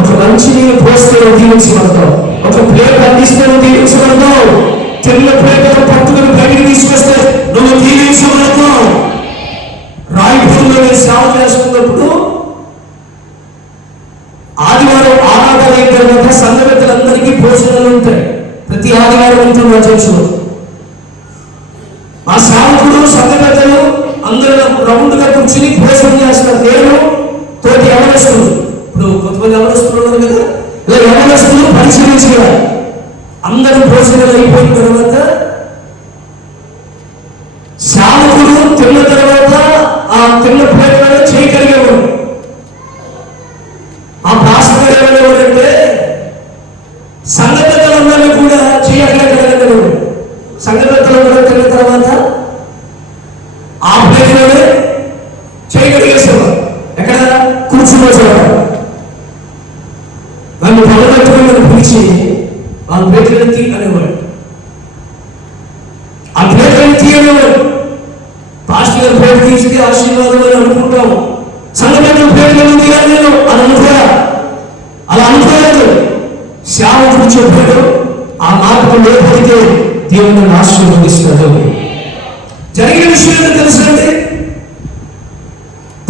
ఒక మంచి నీళ్ళు పోస్తే నువ్వు దీవించబడతావు. ఒక ప్లేట్ అందిస్తే నువ్వు దీవించబడతావు. తెల్ల ప్లేట్లను పట్టుకుని బయటికి తీసుకొస్తే నువ్వు దీవించబడతావు. రాయపూర్లో నేను సేవ చేసుకున్నప్పుడు ఆదివారం ఆరాధన అయిన తర్వాత సంఘ పెద్దలందరికీ భోజనాలు ఉంటాయి. ప్రతి ఆదివారం ఉంటుంది మా చర్చిలో. మా సేవకుడు సంఘ పెద్దలు అందరూ రౌండ్ గా కూర్చుని భోజనం చేస్తారు. నేను తోటి యవనస్తులు, ఇప్పుడు కొంతమంది యవనస్తులు ఉన్నారు కదా, ఇలా యవనస్తులు పరిశీలించాలి. అందరూ భోజనాలు అయిపోయిన తర్వాత సేవకుడు తిన్న తర్వాత ఆ తిన్న ప్లేట్లలో చేయగలిగేవాడు. ఆ పాస్టర్ గారు ఏమనేవాడంటే సంఘటనలందరినీ కూడా చేయగలిగేవాడు. సంఘటనలు తిన్న తర్వాత ఆ ప్లేట్లోనే చేయగలిగేసేవాడు. ఎక్కడ కూర్చునేసేవాడు. నన్ను పొలగట్టుకుని నన్ను పిలిచి ఆ ప్లేట్లను తీ అనేవాడు. ఆ ప్లేట్లను తీయనేవాడు. పాస్టర్ గారు ప్లేట్ తీసి ఆశీర్వాదం అని అనుకుంటాము. సంఘటన ప్లేట్లను తీయాలి నేను అని అనుకోరా, అలా అనుకోలేదు. సేవకుడు చెప్పాడు, ఆ మార్గం లేకపోతే దేవుని ఆశీర్వదిస్తాడు. జరిగిన విషయం తెలుసండి,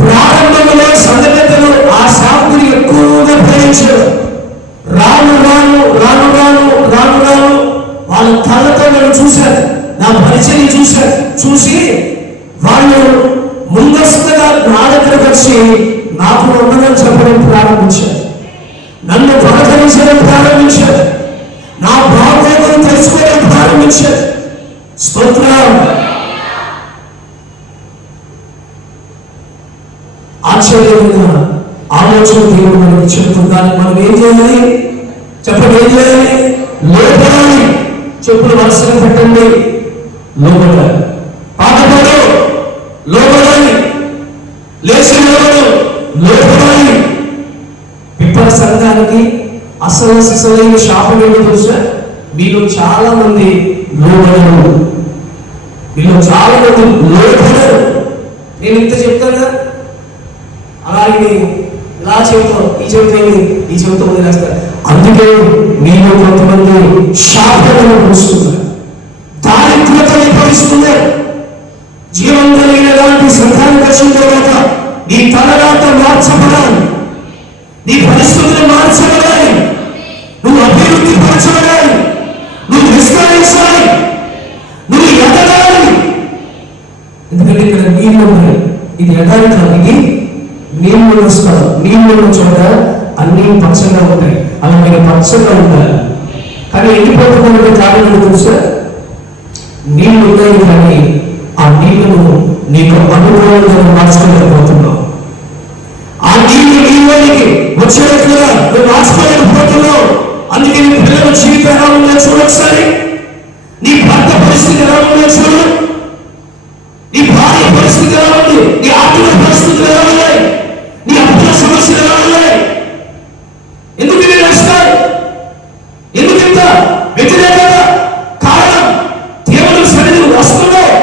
ప్రారంభంలో సంఘటనలు ఆ సేవకుని ఎక్కువగా ప్రేమించారు. రాను రాను రాను రాను రాను రాను వాళ్ళ కళ్ళతో నేను చూశాను, నా పరిచయం చూశాను. చూసి వాళ్ళు ముందస్తుగా నా దగ్గరకు వచ్చి నాకు వందనం చెప్పడం ప్రారంభించారు. నన్ను పలకరించడం ప్రారంభించారు. నా భావోగులు తెలుసుకోవడం ప్రారంభించారు. స్తోత్రం. ఆశ్చర్యమైన ఆలోచన దేవుడు మనకి చెప్తుందని మనం ఏం చేయాలి చెప్పండి? ఏం చేయాలి? లోపడాలి. చెప్పులు వరుసగా పెట్టండి. లోపడాలి. పాటపాడు లోపడాలి. లేచి లోపడాలి. పిప్పల సంఘానికి అసలైన శాపం ఏంటో తెలుసా? మీలో చాలా మంది లోపడరు. మీలో చాలా మంది లోపడరు. నేను ఇంత చెప్తాను, అలాగే ఇలా చెబుతాం, ఈ చెబుతాను, ఈ చెబుతా వదిలేస్తారు. అందుకే మీలో కొంతమంది శాపలను పూస్తున్నారు, దారిద్ర్యత అనుభవిస్తున్నారు. జీవం కలిగిన లాంటి సంఘానికి వచ్చిన తర్వాత నీ తలరాత మార్చబడాలి, నీ పరిస్థితులు మార్చబడాలి, నువ్వు అభివృద్ధి పరచబడాలి, నువ్వు విస్తరించాలి, నువ్వు ఎదగాలి. ఎందుకంటే ఇక్కడ నీళ్ళు ఉన్నాయి. ఇది ఎడారి కాదు, ఇది నీళ్ళు వస్తారు. నీళ్ళు చోట అన్ని పచ్చగా ఉంటాయి. అలా మీరు పచ్చగా ఉండాలి. కానీ ఎండిపోతున్నటువంటి కారణం తెలుసా? నీళ్ళు ఉన్నాయి కానీ ఆ నీళ్లను నీకు అనుభవంగా మార్చుకోలేకపోతున్నావు. ఆ నీళ్ళు నీళ్ళకి వచ్చేట్లుగా నువ్వు మార్చుకోలేకపోతున్నావు. అందుకే నీ పిల్లల జీవితం ఎలా ఉందో చూడొకసారి. నీ భర్త పరిస్థితి ఎలా ఉందో చూడు. నీ భార్య పరిస్థితి ఎలా ఉంది. నీ ఆర్థిక పరిస్థితులు ఎలా ఉన్నాయి. నీ అప్పుల సమస్యలు ఎలా ఉన్నాయి. ఎందుకు నేను వస్తాను? ఎందుకు ఇంత వ్యతిరేకత? కారణం దేవుడు సన్నిధికి వస్తున్నావు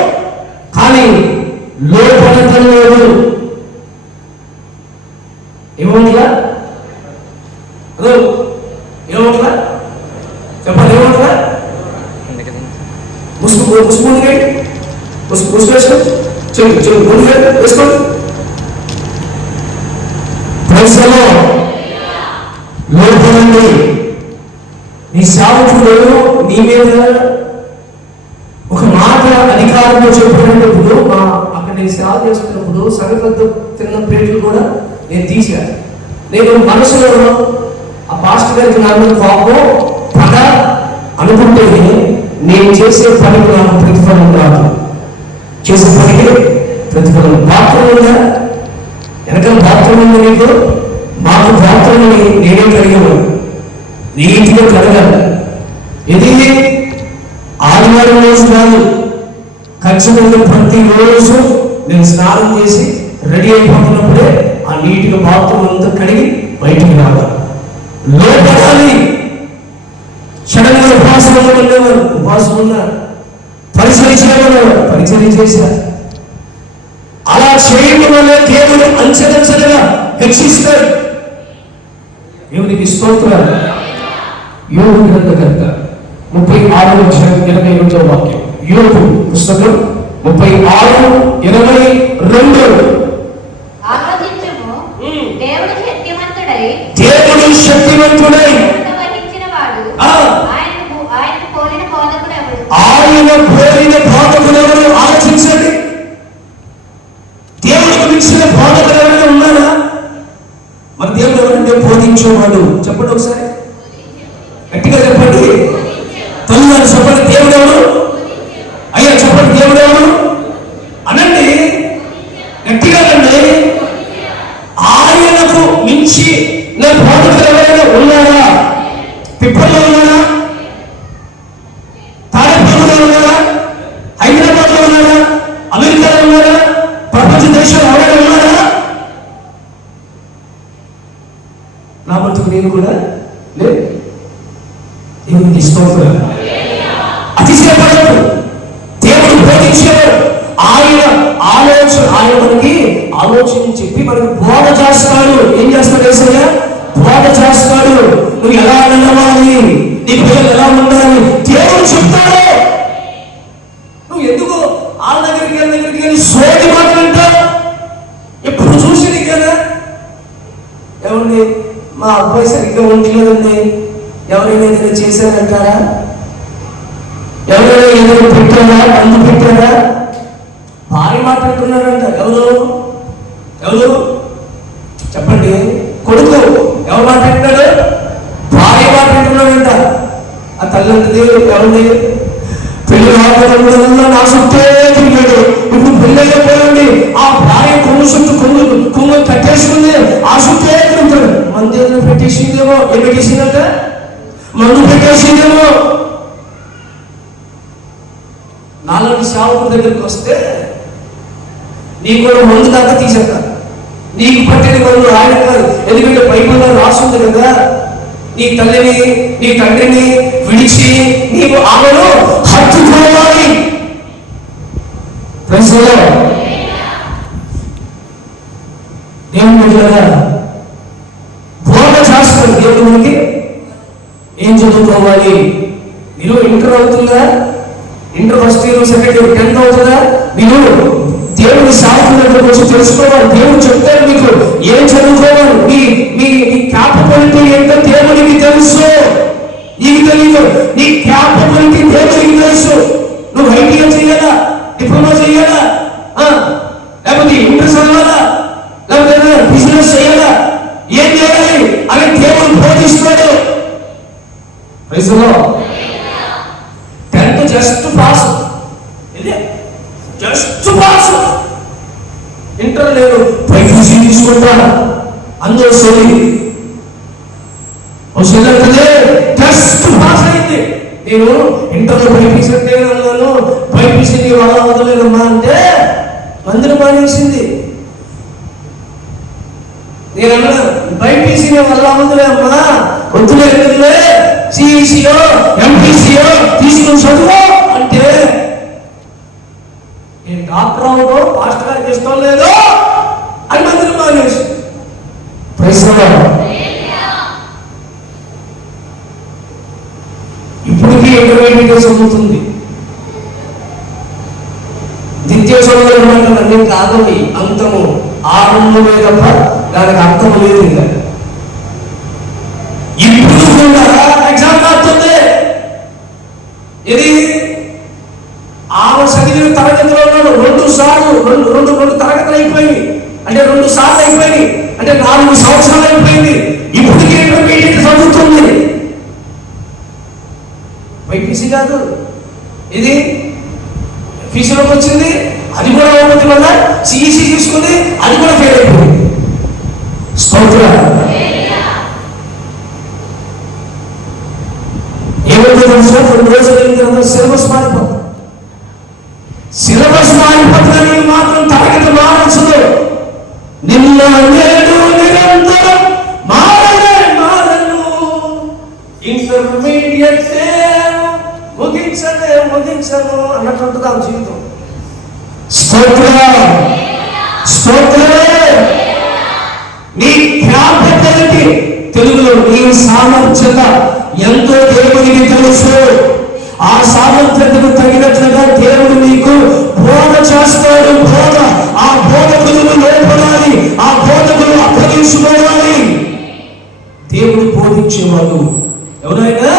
కానీ లోపడటం లేదు. ఏమవుతుందా? ఏమవుతుందా చెప్పండి? ఏమవుతుందా? ముసుగుంది ముసుగు వేసుకో. చెప్పు చెప్పు ముందు వేసుకోండి. ప్రజలో లోపడండి. నీ సేవకుడు నీ మీద ఒక మాట అధికారంలో చెప్పినప్పుడు అక్కడ నేను సేవ చేస్తున్నప్పుడు సరిపద్ద తిన్న ప్లేట్లు కూడా నేను తీశాను. నేను మనసులో ఆ పాస్టర్ గారికి నా మీద కోపం పద అనుకుంటే నేను చేసే పనికి నాకు ప్రతిఫలం రాదు. చేసే పనికి ప్రతిఫలం. బాత్రూమ్ ఉందా? వెనకాల బాత్రూమ్ ఉంది నీకు. మాకు బాత్రూమ్ని నేనే కడిగేవాడు. నీటిగా కడగాలి. ఇది ఆదివారం రోజు కాదు, ఖచ్చితంగా ప్రతిరోజు నేను స్నానం చేసి రెడీ అయిపోతున్నప్పుడే ఆ నీటిగా బాత్రూమ్ అంతా కడిగి బయటికి రావాలి, లోపడాలి. క్షణంగా ఉపాసన ఉండేవారు, ఉపాసన ఉన్నారు, పరిచయం చేయమన్నారు, పరిచయం చేశారు. అలా చేయడం వల్ల దేవుడు అంచెలంచెలుగా హెచ్చిస్తాడు. దేవునికి స్తోత్రాలు. యోబు గ్రంథకర్త 36:22 వాక్యం. యోబు పుస్తకం 36:22. దేవుడు శక్తివంతుడై ఆయన పోలిన బోధకుడు ఎవరు? ఆలోచించండి. దేవుడికి మించిన బోధకుడు ఎవరైనా ఉన్నారా? మన దేవుడు ఎవరంటే బోధించేవాడు. చెప్పండి ఒకసారి, గట్టిగా చెప్పండి. తల్లిదండ్రులు చెప్పండి, దేవుడు ఎవరు? అయ్యా చెప్పండి, దేవుడు ఎవరు అనండి, గట్టిగా అండి. ఆయనకు మించి నా బోధకులు ఎవరైనా ఉన్నారా? పిప్పల్లో ఉన్నారా? తాడేపల్లిలో ఉన్నారా? హైదరాబాద్ లో ఉన్నారా? అమెరికాలో ఉన్నారా? ప్రపంచ దేశంలో ఎవరైనా ఉన్నారా? నా బతుకు నేను కూడా లేదు. దేవునికి స్తోత్రం. అతిశయపడదు. దేవుడు బోధించేవాడు. ఆయన ఆలోచన, ఆయన మనకి ఆలోచన చెప్పి మనకు బోధ చేస్తాడు. ఏం చేస్తాడు? యేసయ్య బోధ చేస్తాడు. నువ్వు ఎలా నడవాలి, నీ పిల్లలు ఎలా ఉండాలి దేవుడు చెప్తాడు. నువ్వు ఎందుకు వాళ్ళ దగ్గరికి వెళ్ళి సోది మాట్లాడతావు? ఎప్పుడు చూసి నీకేనా ఏమండి మా అబ్బాయి సరిగ్గా ఉండలేదండి, ఎవరైనా ఏదైనా చేశారంటారా? ఎవరైనా ఏదైనా పెట్టారా? మందు పెట్టారా? భార్య మాట్లాడుతున్నారంట. ఎవరు చెప్పండి? కొడుకు ఎవరు మాట్లాడుతున్నాడు? భార్య మాట్లాడుతున్నాడంట. ఆ తల్లి అంటది, ఎవరి పెళ్లి రావడంలో నా చుట్టే తిరిగాడు, ఇప్పుడు పెళ్ళి అయిపోయింది, ఆ భార్య కొమ్ము చుట్టూ కొమ్ము కట్టేసుకుంది, ఆ చుట్టే తిరుగుతాడు. మందు ఏదైనా పెట్టేసిందేమో. ఏం పెట్టేసిందంట? మందు పెట్టేసిందేమో. నాలుగు సేవకుల దగ్గరికి వస్తే నీకు కూడా మందు దాకా తీసేస్తారు. నీకు పట్టిన మందు ఆయన కాదు. ఎందుకంటే బైబిల్లో రాస్తుంది కదా, నీ తల్లిని నీ తండ్రిని విడిచి నీవు ఆమెను హత్తుకోవాలి. దేవుని బిడ్డలారా, బోధ చేస్తాడు దేవుడు మనకి. ఏం చదువుకోవాలి? మీరు ఇంటర్ అవుతుందా? Inter first year, second year, 10th అవుతుందా? మీరు దేవుని సాధన దగ్గరకు వచ్చి తెలుసుకోవాలి. దేవుడు చెప్తాడు మీకు ఏం చదువుకోవాలి. మీ క్యాపబిలిటీ ఏంటో దేవునికి తెలుసు, నీకు తెలియదు. నీ క్యాపబిలిటీ దేవునికి తెలుసు. నువ్వు ఐటీఐ చేయాలా, డిప్లొమా చేయాలా, లేకపోతే ఇంటర్ చదవాలా, లేకపోతే బిజినెస్ చేయాలా, ఏం చేయాలి అని దేవుడు బోధిస్తాడు. 10th just pass, just pass. Inter నేను బైపీసీ తీసుకుంటా అందులో సోది జస్ట్ పాస్ అయింది. నేను ఇంటర్లో బైపీసీ అంటే అన్నాను, బైపీసీ నీ వల్ల వదలేదమ్మా అంటే మందిరం మానేసింది. నేనన్నా బైపీసీ వల్ల వదలేమ్మా, వద్దులే సిఈసీయో ఎంపీసీయో తీసుకుని చదువు అంటే నేను డాక్టర్ అవ్వడం మాస్టర్ గారికి ఇష్టం లేదు అని మందిరం మానేసి. ఇప్పటికీ ఇంటర్మీడియట్ చదువుతుంది. ద్వితీయ చదువులు నేను కాదని అంతము ఆరంభమే తప్ప దానికి అర్థం లేదు. ఇప్పుడు కూడా ఎగ్జామ్ రాస్తుంది. ఇది ఆమె చదివిన తరగతిలో ఉన్నాడు. 2 సార్లు రెండు తరగతులు అయిపోయింది. అంటే 2 సార్లు అయిపోయింది. అంటే 4 సంవత్సరాలు అయిపోయింది. ఇప్పటికీ ఇంటర్మీడియట్ చదువుతుంది. బైపీసీ కాదు, ఇది ఫీజులోకి వచ్చింది. అది కూడా అవుతుంది వల్ల సిఈసీ తీసుకుంది, అది కూడా ఫెయిల్ అయిపోయింది. స్తోత్రం. ఏమైందో తెలుసా? 2 రోజులు అయిన తర్వాత సిలబస్ మారిపోతుంది. సిలబస్ నిన్న నేడు నిరంతరం మారనే మారను. ఇంటర్మీడియట్ ముగించను అన్నట్టుంటుంది ఆ జీవితం. స్తోత్రం స్తోత్రం. నీ జ్ఞాపకానికి తెలుగులో నీ సామర్థ్యత ఎంతో దేవునికి తెలుసు. ఆ సామర్థ్యతకు తగినట్లుగా దేవుడు నీకు బోధ చేస్తాడు. బోధ ఆ బోధకులు లోపడాలి, ఆ బోధకులు అప్పగించుకోవాలి. దేవుడు బోధించేవాడు ఎవరైనా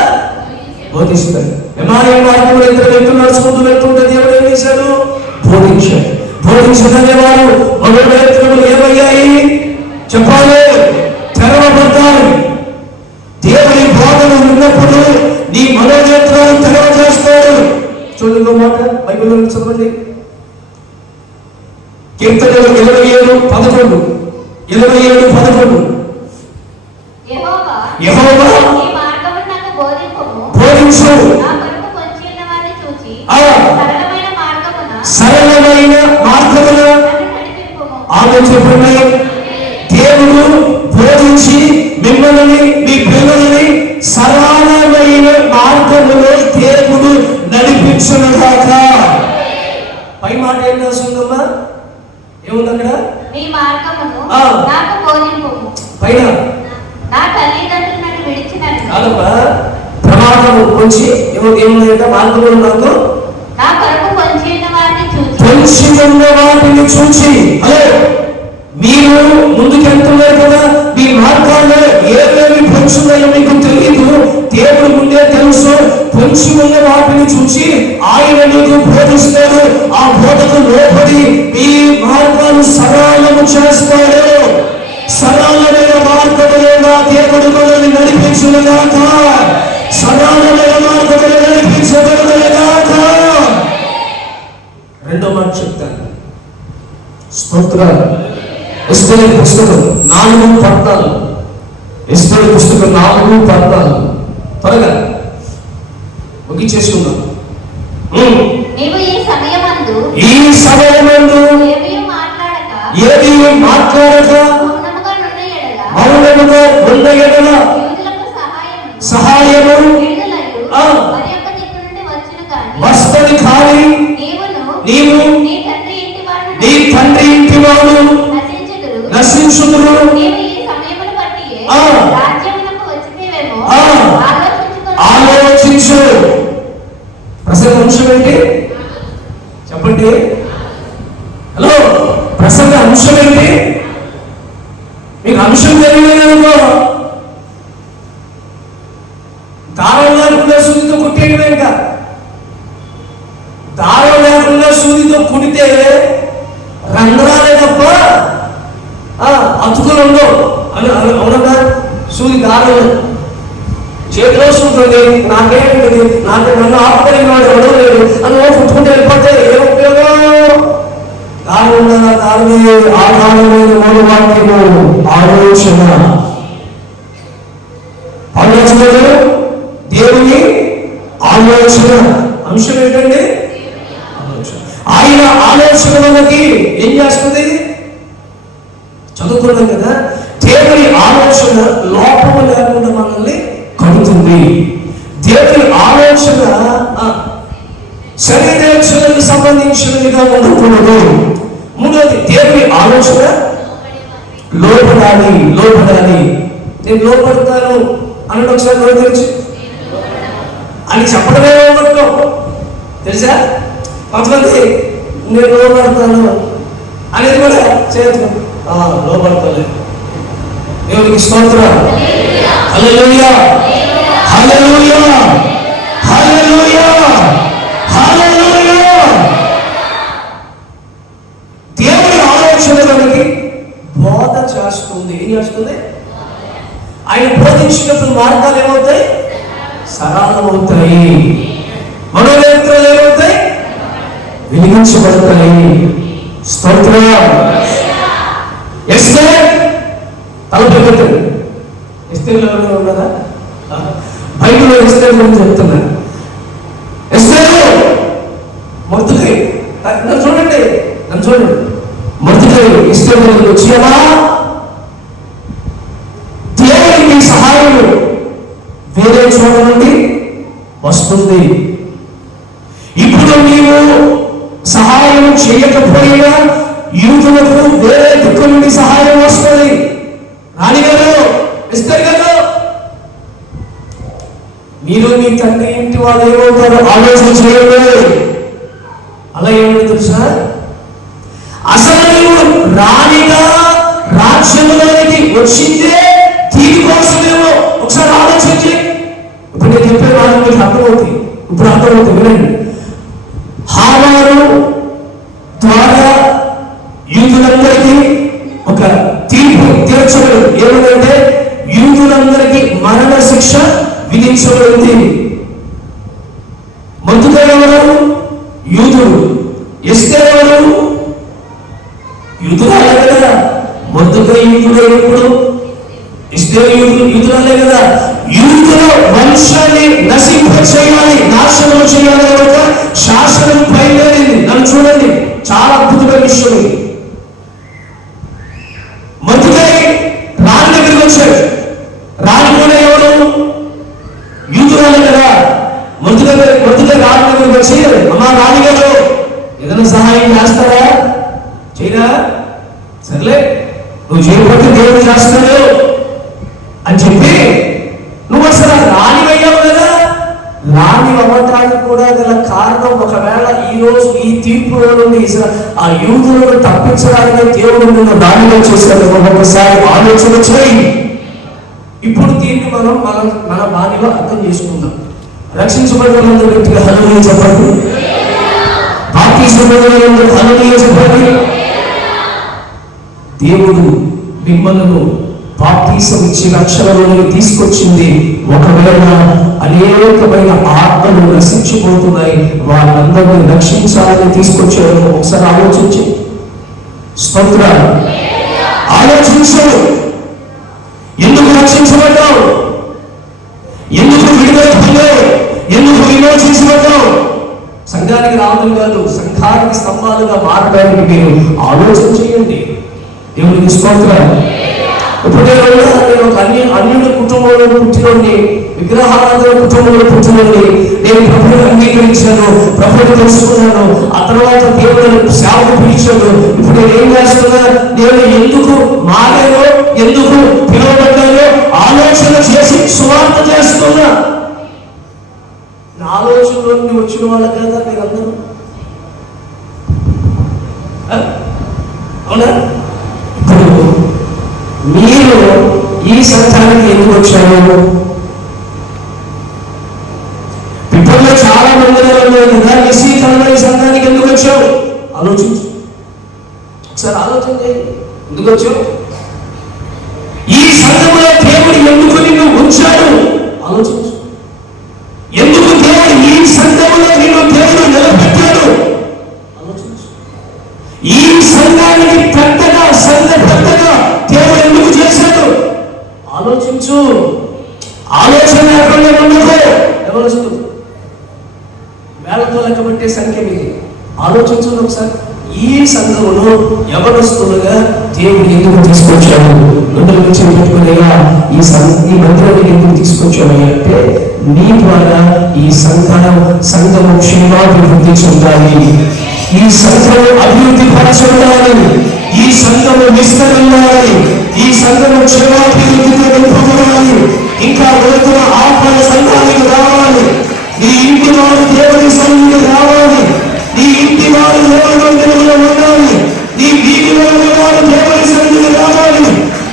బోధిస్తాడు. ఎమాయ మార్గంలో ఇద్దరు వ్యక్తులు నడుచుకుంటూ వెళ్తుంటే దేవుడు ఏం చేశాడు? బోధించాడు. బోధించదనే వారు మనోనేత్రములు ఏమయ్యాయి చెప్పాలి, తెరవబడ్డాయి. దేవుని బోధన ఉన్నప్పుడు నీ మనోనేత్రాలు తెరవ చేస్తాడు. చూడండి మాట బైబిల్లో చదవండి. కీర్తనలు 27:11 యెహోవా బోధించు, సరళమైన మార్గమున ఆమె చెప్పండి. దేవుడు బోధించి మిమ్మల్ని మీ పిల్లలని సరళమైన మార్గములో దేవుడు నడిపించునుగాక. పై మాట ఏం రాస్తుందమ్మా? ఏముంది అక్కడ? పైన కాదమ్మా, ప్రమాదం కొంచి ఏముందంట? మార్గములు నాకు పొంచి ఉన్న వాటిని చూసి. అదే మీరు ముందుకెళ్తున్నారు కదా, మీ మార్గాల్లో ఏమేమి పొంచున్నాయో మీకు తెలియదు. దేవుడు ముందే తెలుసు. పొంచి ఉన్న వాటిని చూసి ఆయన నీకు బోధిస్తాడు. ఆ బోధకు లోపడి మీ మార్గాలు సరళము చేస్తాడు. సరళమైన మార్గములుగా దేవుడు మనల్ని నడిపించునుగాక. సరళమైన మార్గములు నడిపించబడునుగాక. రెండో మాట చెప్తాను. స్తోత్రాలు. ఎస్తేరు పుస్తకం 4:14. ఎస్తేరు పుస్తకం 4:14. త్వరగా ముగించేసుకుందాం. ఈ సమయమందు ఏది మాట్లాడక మౌనముగా ఉన్న ఎడల సహాయము వస్తది. కానీ నీవు నీ తండ్రి ఇంటి వారు నశించుదురు. ఆలోచించు. ప్రసంగ అంశం ఏంటి చెప్పండి? హలో, ప్రసంగ అంశం ఏంటి? మీకు అంశం తెలియలేదనుకో, దారం లేకుండా సూదితో కుట్టేయడమే. ఇంకా దారం లేకుండా సూదితో కుడితే రంధ్రాలే తప్ప అతుకులు ఉండవు. అవునన్నా? సూది దారం చేతిలో సూది నాకేంటి, నన్ను ఆపలేని వాడు ఎవడో లేడు అని కుట్టుకుంటే వెళ్ళిపోతే ఏ ఉపయోగం? దాని ఉండగా దాని ఆధారమైన మనోవాక్యము ఆలోచన. ఆలోచనలు దేవుని ఆలోచన. అంశం ఏంటండి? ఆయన ఆలోచన మనకి ఏం చేస్తుంది? చదువుకున్నాం కదా, దేవుని ఆలోచన లోపము లేకుండా మనల్ని కడుతుంది. దేవుని ఆలోచన శరీరేక్షణకు సంబంధించినదిగా ఉండకూడదు. మూడోది, దేవుని ఆలోచన లోపడాలి. నేను లోపడతాను అన్నట్టు ఒకసారి నోరు తెరిచి అని చెప్పడమే లోపడటం తెలుసా? కొంతమంది నేను లోపడతాను అనేది కూడా చేయదు. లోపడతాను. దేవునికి స్తోత్రం. హల్లెలూయా, హల్లెలూయా, హల్లెలూయా, హల్లెలూయా. దేవుని ఆలోచన మనకి బోధ చేస్తుంది. ఏం చేస్తుంది? ఆయన బోధించినప్పుడు మార్గాలు ఏమవుతాయి? సరళమవుతాయి. మనోనేత్రాలు ఏమవుతాయి? వెలిగించబడతాయి. స్తోత్రం. ఎస్తేర్ తలపెట్టాడు. ఎస్తేర్లో ఎవరైనా ఉన్నారా? బైబిల్లో ఎస్తేర్ గురించి చెప్తున్నారు. ఎస్తేరు మొర్దెకై నన్ను చూడండి. మొర్దెకై ఇస్తే వచ్చేవా దేవునికి సహాయం వేరే చోట నుండి వస్తుంది. ఇప్పుడు నీవు సహాయం చేయకపోయినా యూదులకు వేరే దిక్కు నుండి సహాయం వస్తుంది. రాణిగారు ఇస్తారు కదా, మీరు మీ తండ్రి ఇంటి వాళ్ళు ఏమవుతారో ఆలోచన చేయండి. అలా ఏమిటో తెలుసా, అసలు నీవు రాణిగా రాజ్యంలోనికి వచ్చిందే దీనికోసమేమో. ఒకసారి ఆలోచించి, ఇప్పుడు నేను చెప్పే వాళ్ళు మీకు అర్థమవుతుంది. ఇప్పుడు అర్థమవుతుంది, వినండి. హామారు ద్వారా యూదులందరికీ ఒక తీర్పు తీర్చబడింది. ఏమిటంటే యూదులందరికీ మరణ శిక్ష విధించబడింది. మొదటిగా ఎవరు? యూదుడు. ఎస్తేర్ ఎవరు? యూదురాలే కదా. మొదటిగా యూదుడైనప్పుడు ఎస్తేర్ యూదురాలే కదా. యూదుల వంశాన్ని నశింప చేయాలి, నాశనం చేయాలి ఒక శాసనం బయలుదేరింది. నన్ను చూడండి, చాలా అద్భుతమైన విషయం ఇది. మొదటిగా రాణి దగ్గరికి వచ్చాడు. రాణి కూడా ఎవరు? యూదురాలే కదా. మొదటిగా రాణి దగ్గరికి వచ్చి, అమ్మా రాణిగారు ఏదైనా సహాయం చేస్తారా? చేయరా? సర్లే, నువ్వు చేయకపోతే దేవుడు చేస్తాడు అని చెప్పి నువ్వు అసలు రాణి అయ్యావు కదా. రాణి అవ్వటానికి కూడా గల కారణం, ఒకవేళ ఈ రోజు ఈ తీర్పు నుండి ఆ యూదులను తప్పించడానికి దేవుడు నిన్ను రాణిగా చేశాడు. ఒకసారి ఆలోచన చేయి. ఇప్పుడు దీన్ని మనం మన బాణిలో అర్థం చేసుకుందాం. రక్షించబడిన వాళ్ళందరూ గట్టిగా హల్లెలూయా చెప్పండి. బాప్తిస్మం పొందిన హల్లెలూయా చెప్పండి. దేవుడు మిమ్మల్ని బాప్తిసం ఇచ్చి రక్షణలోకి తీసుకొచ్చింది. ఒకవేళ అనేకమైన ఆత్మలు నశించిపోతున్నాయి, వాళ్ళందరినీ రక్షించాలని తీసుకొచ్చారు. ఒకసారి ఆలోచించు. స్తోత్రాలు. ఆలోచించు. ఎందుకు రక్షించబడ్డావు? ఎందుకు విడుదల పొందావు? ఎందుకు విమోచించబడ్డావు? సంఘానికి రావడం కాదు, సంఘానికి స్తంభాలుగా మారడానికి మీరు ఆలోచన చేయండి. దేవునికి స్తోత్రాలు. ఇప్పుడు నేను ఒక అన్యుడి కుటుంబంలో పుట్టినోడిని, విగ్రహారాధన కుటుంబంలో పుట్టినోడిని. నేను ప్రభువుని అంగీకరించాను, ప్రభువుని తెలుసుకున్నాను. ఆ తర్వాత దేవుడు సేవకు పిలిచాడు. ఇప్పుడు నేను ఏం చేస్తున్నా? నేను ఎందుకు మారానో, ఎందుకు పిలువబడ్డానో ఆలోచన చేసి సువార్త చేస్తున్నా. నా ఆలోచనలోకి వచ్చిన వాళ్ళ కదా మీరందరూ. అవునా? ఇప్పుడు మీరు ఈ సంఘానికి ఎందుకు వచ్చారు? ఇప్పట్లో చాలా మందిరాలు ఉన్నాయి కదా, నిశ్చీతంగా ఈ సంఘానికి ఎందుకు వచ్చావు? ఆలోచించు. ఒకసారి ఆలోచన చేయండి. ఎందుకు వచ్చావు? ఈ సంఘంలో దేవుడు ఎందుకు నిన్ను ఉంచాడు? ఆలోచించు. ఎందుకు దేవుడు ఈ సంఘంలో నిన్ను దేవుడు నిలబెట్టాడు? ఆలోచించు. ఈ సంఘానికి పెద్దగా దేవుడు ఎందుకు చేశాడు? ఆలోచించు. ఆలోచన లేకుండా ఉండదు. ఎవరు వేలతో లెక్కబట్టే సంఖ్య మీది. ఆలోచించు ఒకసారి. ఈ సంఘమును యవనస్తులుగా దేవుడు ఎందుకు తీసుకొచ్చాడు? గుండెల నుంచి పెట్టుకునేగా ఈ మందిరానికి ఎందుకు తీసుకొచ్చాడు అంటే, మీ ద్వారా ఈ సంఘము క్షేమాభివృద్ధి చెందాలి, ఈ సంఘము అభివృద్ధి పరచాలి, ఈ సంఘము విస్తరించాలి, ఈ సంఘము క్షేమాభివృద్ధితో నింపబడాలి. ఇంకా వెళుతున్న ఆత్మల సంఘానికి రావాలి. నీ ఇంటి వారు దేవుని సన్నిధికి రావాలి. నీ ఇంటి వారు దేవుని మందిరంలో ఉండాలి. నీ వీధిలో ఉన్నవారు దేవుని సన్నిధికి రావాలి.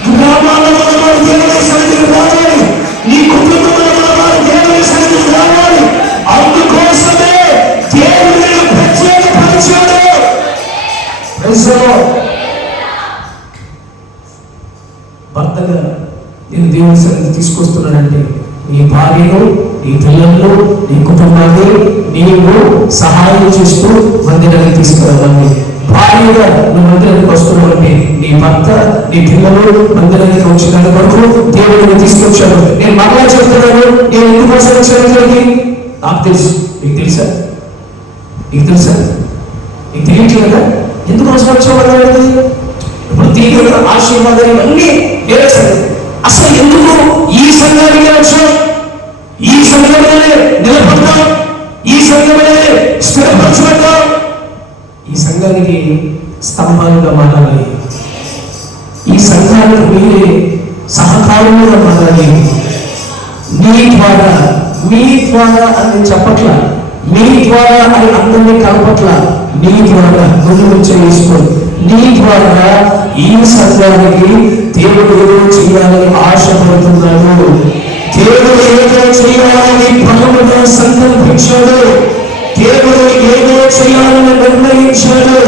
గ్రామాలలో ఉన్నవారు దేవుని సన్నిధికి రావాలి. నీ కుటుంబంలో ఉన్నవారు దేవుని సన్నిధికి రావాలి. అందుకోసమే దేవుని ప్రత్యేకపరిచాడు. భర్తగా నేను దేవుని సన్నిధి తీసుకొస్తున్నానంటే, నీ భార్యను, నీ పిల్లలను, నీ కుటుంబాన్ని నీవు సహాయం చేస్తూ మందిరానికి తీసుకురావాలి. భార్యగా నువ్వు మందిరానికి వస్తున్నావంటే నీ భర్త, నీ పిల్లలు మందిరానికి వచ్చిన వరకు దేవుడిని తీసుకొచ్చాడు. నేను మరలా చెప్తున్నాను, నేను ఎందుకోసం వచ్చాను? నాకు తెలుసు. నీకు తెలుసా? నీకు తెలుసా? నీకు తెలియట్లేదా? ఎందుకోసం వచ్చావు? దీవెన ఆశీర్వాదం ఇవన్నీ వేరే సంగతి. అసలు ఎందుకు ఈ సంఘానికి వచ్చాం? ఈ సంఘంలోనే నిలబడతాం, ఈ సంఘంలోనే స్థిరపరచబడతాం. ఈ సంఘానికి స్తంభాలుగా మారాలి, ఈ సంఘానికి మీరే సహకారులుగా మారాలి. మీ ద్వారా అని చెప్పట్ల, మీ ద్వారా అని అందరినీ కలపట్ల, నీ ద్వారా ముందు చేసుకోండి. నీ ద్వారా ఈ సంఘానికి దేవుడు ఏదో చేయాలని ఆశపడుతున్నాడు. దేవుడు ఏదో చేయాలని బలముగా సంకల్పించాడు. దేవుడు ఏదో చేయాలని నిర్ణయించాడు.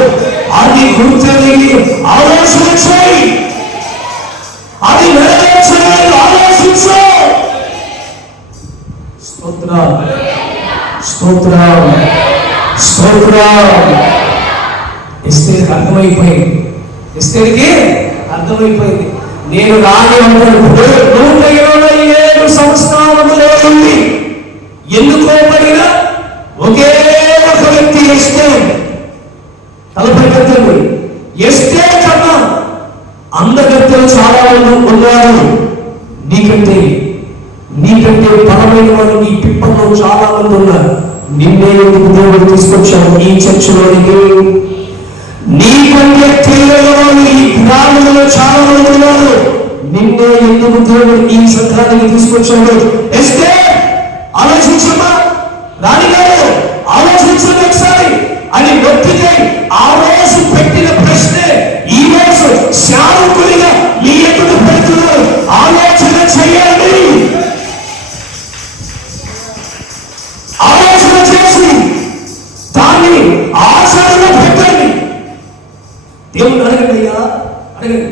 అది గుర్తెరిగి ఆలోచన చేయి, అది నెరవేర్చాలని ఆలోచించు. స్తోత్రం, స్తోత్రం, స్తోత్రం. ఎస్తేరుకి అర్థమైపోయింది. నేను రాని అంటాడు 127 సంవత్సరాలలో ఉంది ఎన్నుకోబడిన ఒకే ఒక వ్యక్తి ఎస్తేరు. తలపైకెత్తండి. ఎస్తేరు కన్నా అందగత్తెలు చాలా మంది ఉన్నారు. నీకంటే బలమైన వారు నీ పిప్పల్లో చాలా మంది ఉన్నారు. నిన్నే ఎందుకు దేవుడు తీసుకొచ్చాడు ఈ చర్చలోనికి? నీకంటే తెలియని వాళ్ళు ఈ గ్రామంలో చాలా మంది ఉన్నారు. నిన్నే ఎందుకు దేవుడు ఈ సంఘానికి తీసుకొచ్చాడు? ఎస్తే ఆలోచించమ్మా, రాణిగారు ఆలోచించండి ఒకసారి అని నొప్పితే ఆ రోజు పెట్టిన ప్రశ్నే ఈ రోజు శావుకునిగా మీ ఎదురు పెడుతున్నారు. ఆలోచన చేయండి, ఆలోచన చేసి దాన్ని ఆచరణలో పెట్టండి. దేవుడు అడగండి, అయ్యా అడగండి.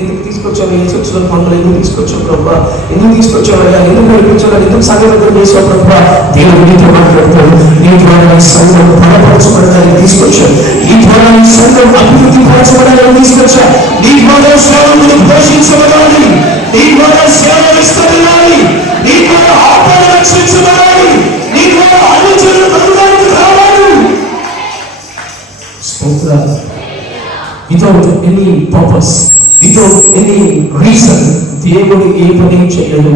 ఎందుకు తీసుకొచ్చావు? ఏ చర్చలో పనులు ఎందుకు తీసుకొచ్చావు ప్రభా? ఎందుకు తీసుకొచ్చావు అయ్యా? ఎందుకు నడిపించావు? ఎందుకు సంఘటన చేసావు ప్రభా? దేవుడు నీతో మాట్లాడతాడు. నీ ద్వారా ఈ సంఘం బలపరచబడడానికి తీసుకొచ్చాడు. ఈ ద్వారా ఈ సంఘం అభివృద్ధి పరచబడడానికి తీసుకొచ్చాడు. నీ ద్వారా సేవకులు పోషించబడాలి, నీ ద్వారా సేవ విస్తరించాలి, నీ ద్వారా ఆపద రక్షించబడాలి, నీ ద్వారా ఆలోచనలు బలడానికి రావాలి. Without any purpose, without any reason, దేవుడు ఏ పని చేయడు.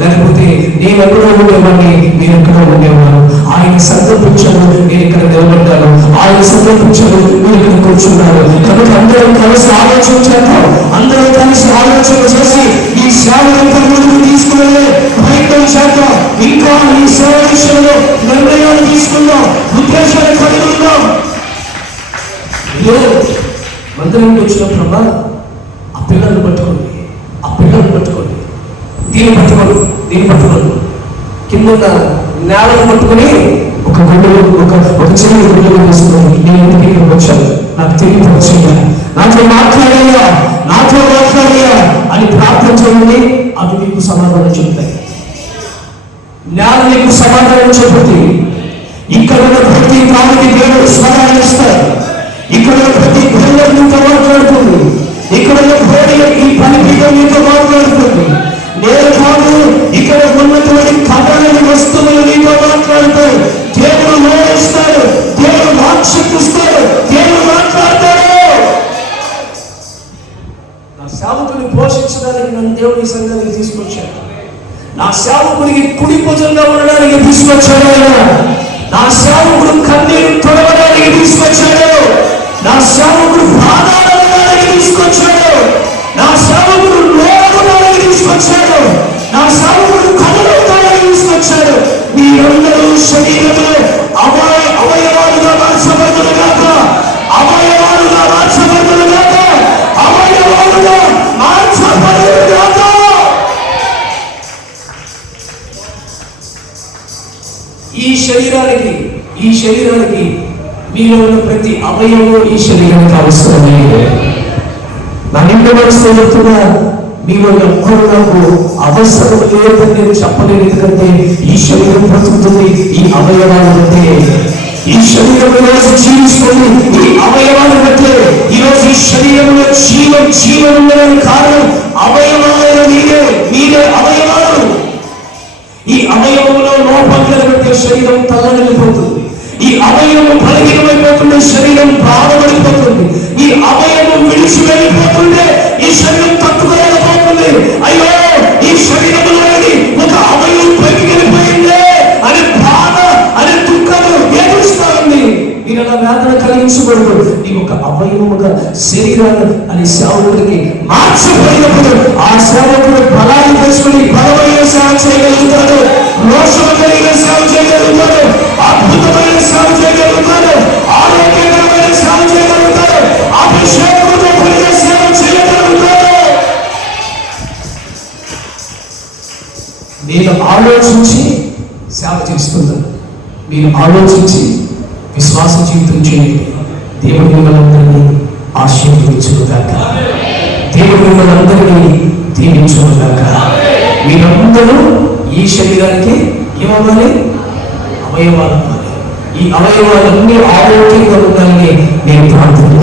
లేకపోతే నేను ఎక్కడో ఉండేవాడిని, నేను ఎక్కడో ఉండేవాడు. ఆయన సంకల్పించాడు, నేను ఇక్కడ నిలబడ్డాను. ఆయన సంకల్పించాడు, మీరు ఇక్కడ కూర్చున్నారు. కనుక అందరం కలిసి ఆలోచన చేద్దాం. అందరం కలిసి ఆలోచన చేసి ఈ సేవను తీసుకునే ప్రయత్నం చేద్దాం. ఇంకా ఈ సేవ విషయంలో నిర్ణయాలు తీసుకుందాం, ఉద్దేశాలు కలిగి ఉందాం. మందిరంకి వచ్చినప్పుడమ్మా ఆ పిల్లల్ని పట్టుకోండి, దీన్ని పట్టుకోండి, కింద నేలను పట్టుకొని ఒక చిన్న గుడ్డలు తీసుకొని, నేను ఎందుకు ఇక్కడికి వచ్చాను, నాకు తెలియపరచయ్యా, నాతో మాట్లాడయ్యా అని ప్రార్థన చేయండి. అవి మీకు సమాధానం చెప్తాయి. నేల మీకు సమాధానం చెబుతుంది. ఇక్కడ ఉన్న ప్రతి కాడికి దేవుడు స్వరాన్ని ఇస్తారు. ఇక్కడ ప్రతి పిల్లలు మీతో మాట్లాడుతుంది. ఇక్కడ ఈ పనిపీఠం మీతో మాట్లాడుతుంది. నేను కాదు, ఇక్కడ ఉన్నటువంటి కథలని వస్తువులు మీతో మాట్లాడతాయి. దేవుడు మోడిస్తాడు, దేవుడు వాక్శక్తిస్తాడు, దేవుడు మాట్లాడతాడు. నా సేవకుని పోషించడానికి నన్ను దేవుడి సంఘానికి తీసుకొచ్చాడు. నా సేవకుడికి కుడి భుజంగా ఉండడానికి తీసుకొచ్చాడు. నా సేవకుడు కన్నీరు తొడవడానికి తీసుకొచ్చాడు. నా సేవకుడు ప్రాణాలకు తీసుకొచ్చాడు. నా సేవకుడు లోకానికి తీసుకొచ్చాడు. నా సేవకుడు కథలకు తీసుకొచ్చాడు. మీరందరూ శరీరంలో అవయవాలుగా మార్చబడుతున్నారు కాక, అవయవాలుగా మార్చబడుతున్నారు కాక, అవయవాలుగా మార్చబడుతున్నారు కాక. ఈ శరీరానికి మీలో ఉన్న ప్రతి అవయవం ఈ శరీరానికి అవసరమే. నా నిండు మనసులో చెప్తున్నా, మీలో ఎప్పుడు నాకు అవసరం లేదని నేను చెప్పలేను. ఎందుకంటే ఈ శరీరం బ్రతుకుతుంది ఈ అవయవాలు బట్టే. ఈ శరీరం ఈరోజు జీవిస్తుంది ఈ అవయవాలు బట్టే. ఈరోజు ఈ శరీరంలో జీవం ఉండడానికి కారణం అవయవాలు. మీరే అవయవాలు. ఈ అవయవంలో లోపం కలిగితే శరీరం తల్లడిల్లిపోతుంది. ఈ అవయవం బలహీనమైపోతుంది, శరీరం బాధపడిపోతుంది. ఈ అవయవం విడిచి వెళ్ళిపోతుంటే ఈ శరీరం తట్టుకోలేకపోతుంది. అయ్యో ఈ శరీరంలోని ఒక అవయవం పైకి వెళ్ళిపోయిందే అని బాధ అని దుఃఖము ఏడుస్తా ఉంది. మీరు అలా వేదన కలిగించకూడదు. నీ ఒక అవయవముగా శరీరాన్ని అని సేవకుడికి మార్చబడినప్పుడు ఆ సేవకుడు బలాన్ని తెచ్చుకుని బలమైన సేవ చేయగలుగుతాడు, రోషం కలిగిన సేవ చేయగలుగుతాడు, అద్భుతమైన సేవ చేయగలుగుతాడు, ఆరోగ్యకరమైన సేవ చేయగలుగుతాడు, అభిషేకంతో కూడిన సేవ చేయగలుగుతాడు. నేను ఆలోచించి సేవ చేస్తున్నాను. మీరు ఆలోచించి విశ్వాస జీవితం చేయండి. దేవుడు మిమ్మల్ని అందరినీ ఆశీర్వదించుగాక. దేవుడు మిమ్మల్ని అందరినీ దీవించుగాక. మీరందరూ ఈ శరీరానికి ఏమవ్వాలి? అవయవాలు. ఈ అవయవాలన్నీ ఆరోగ్యంగా ఉండాలని నేను ప్రార్థన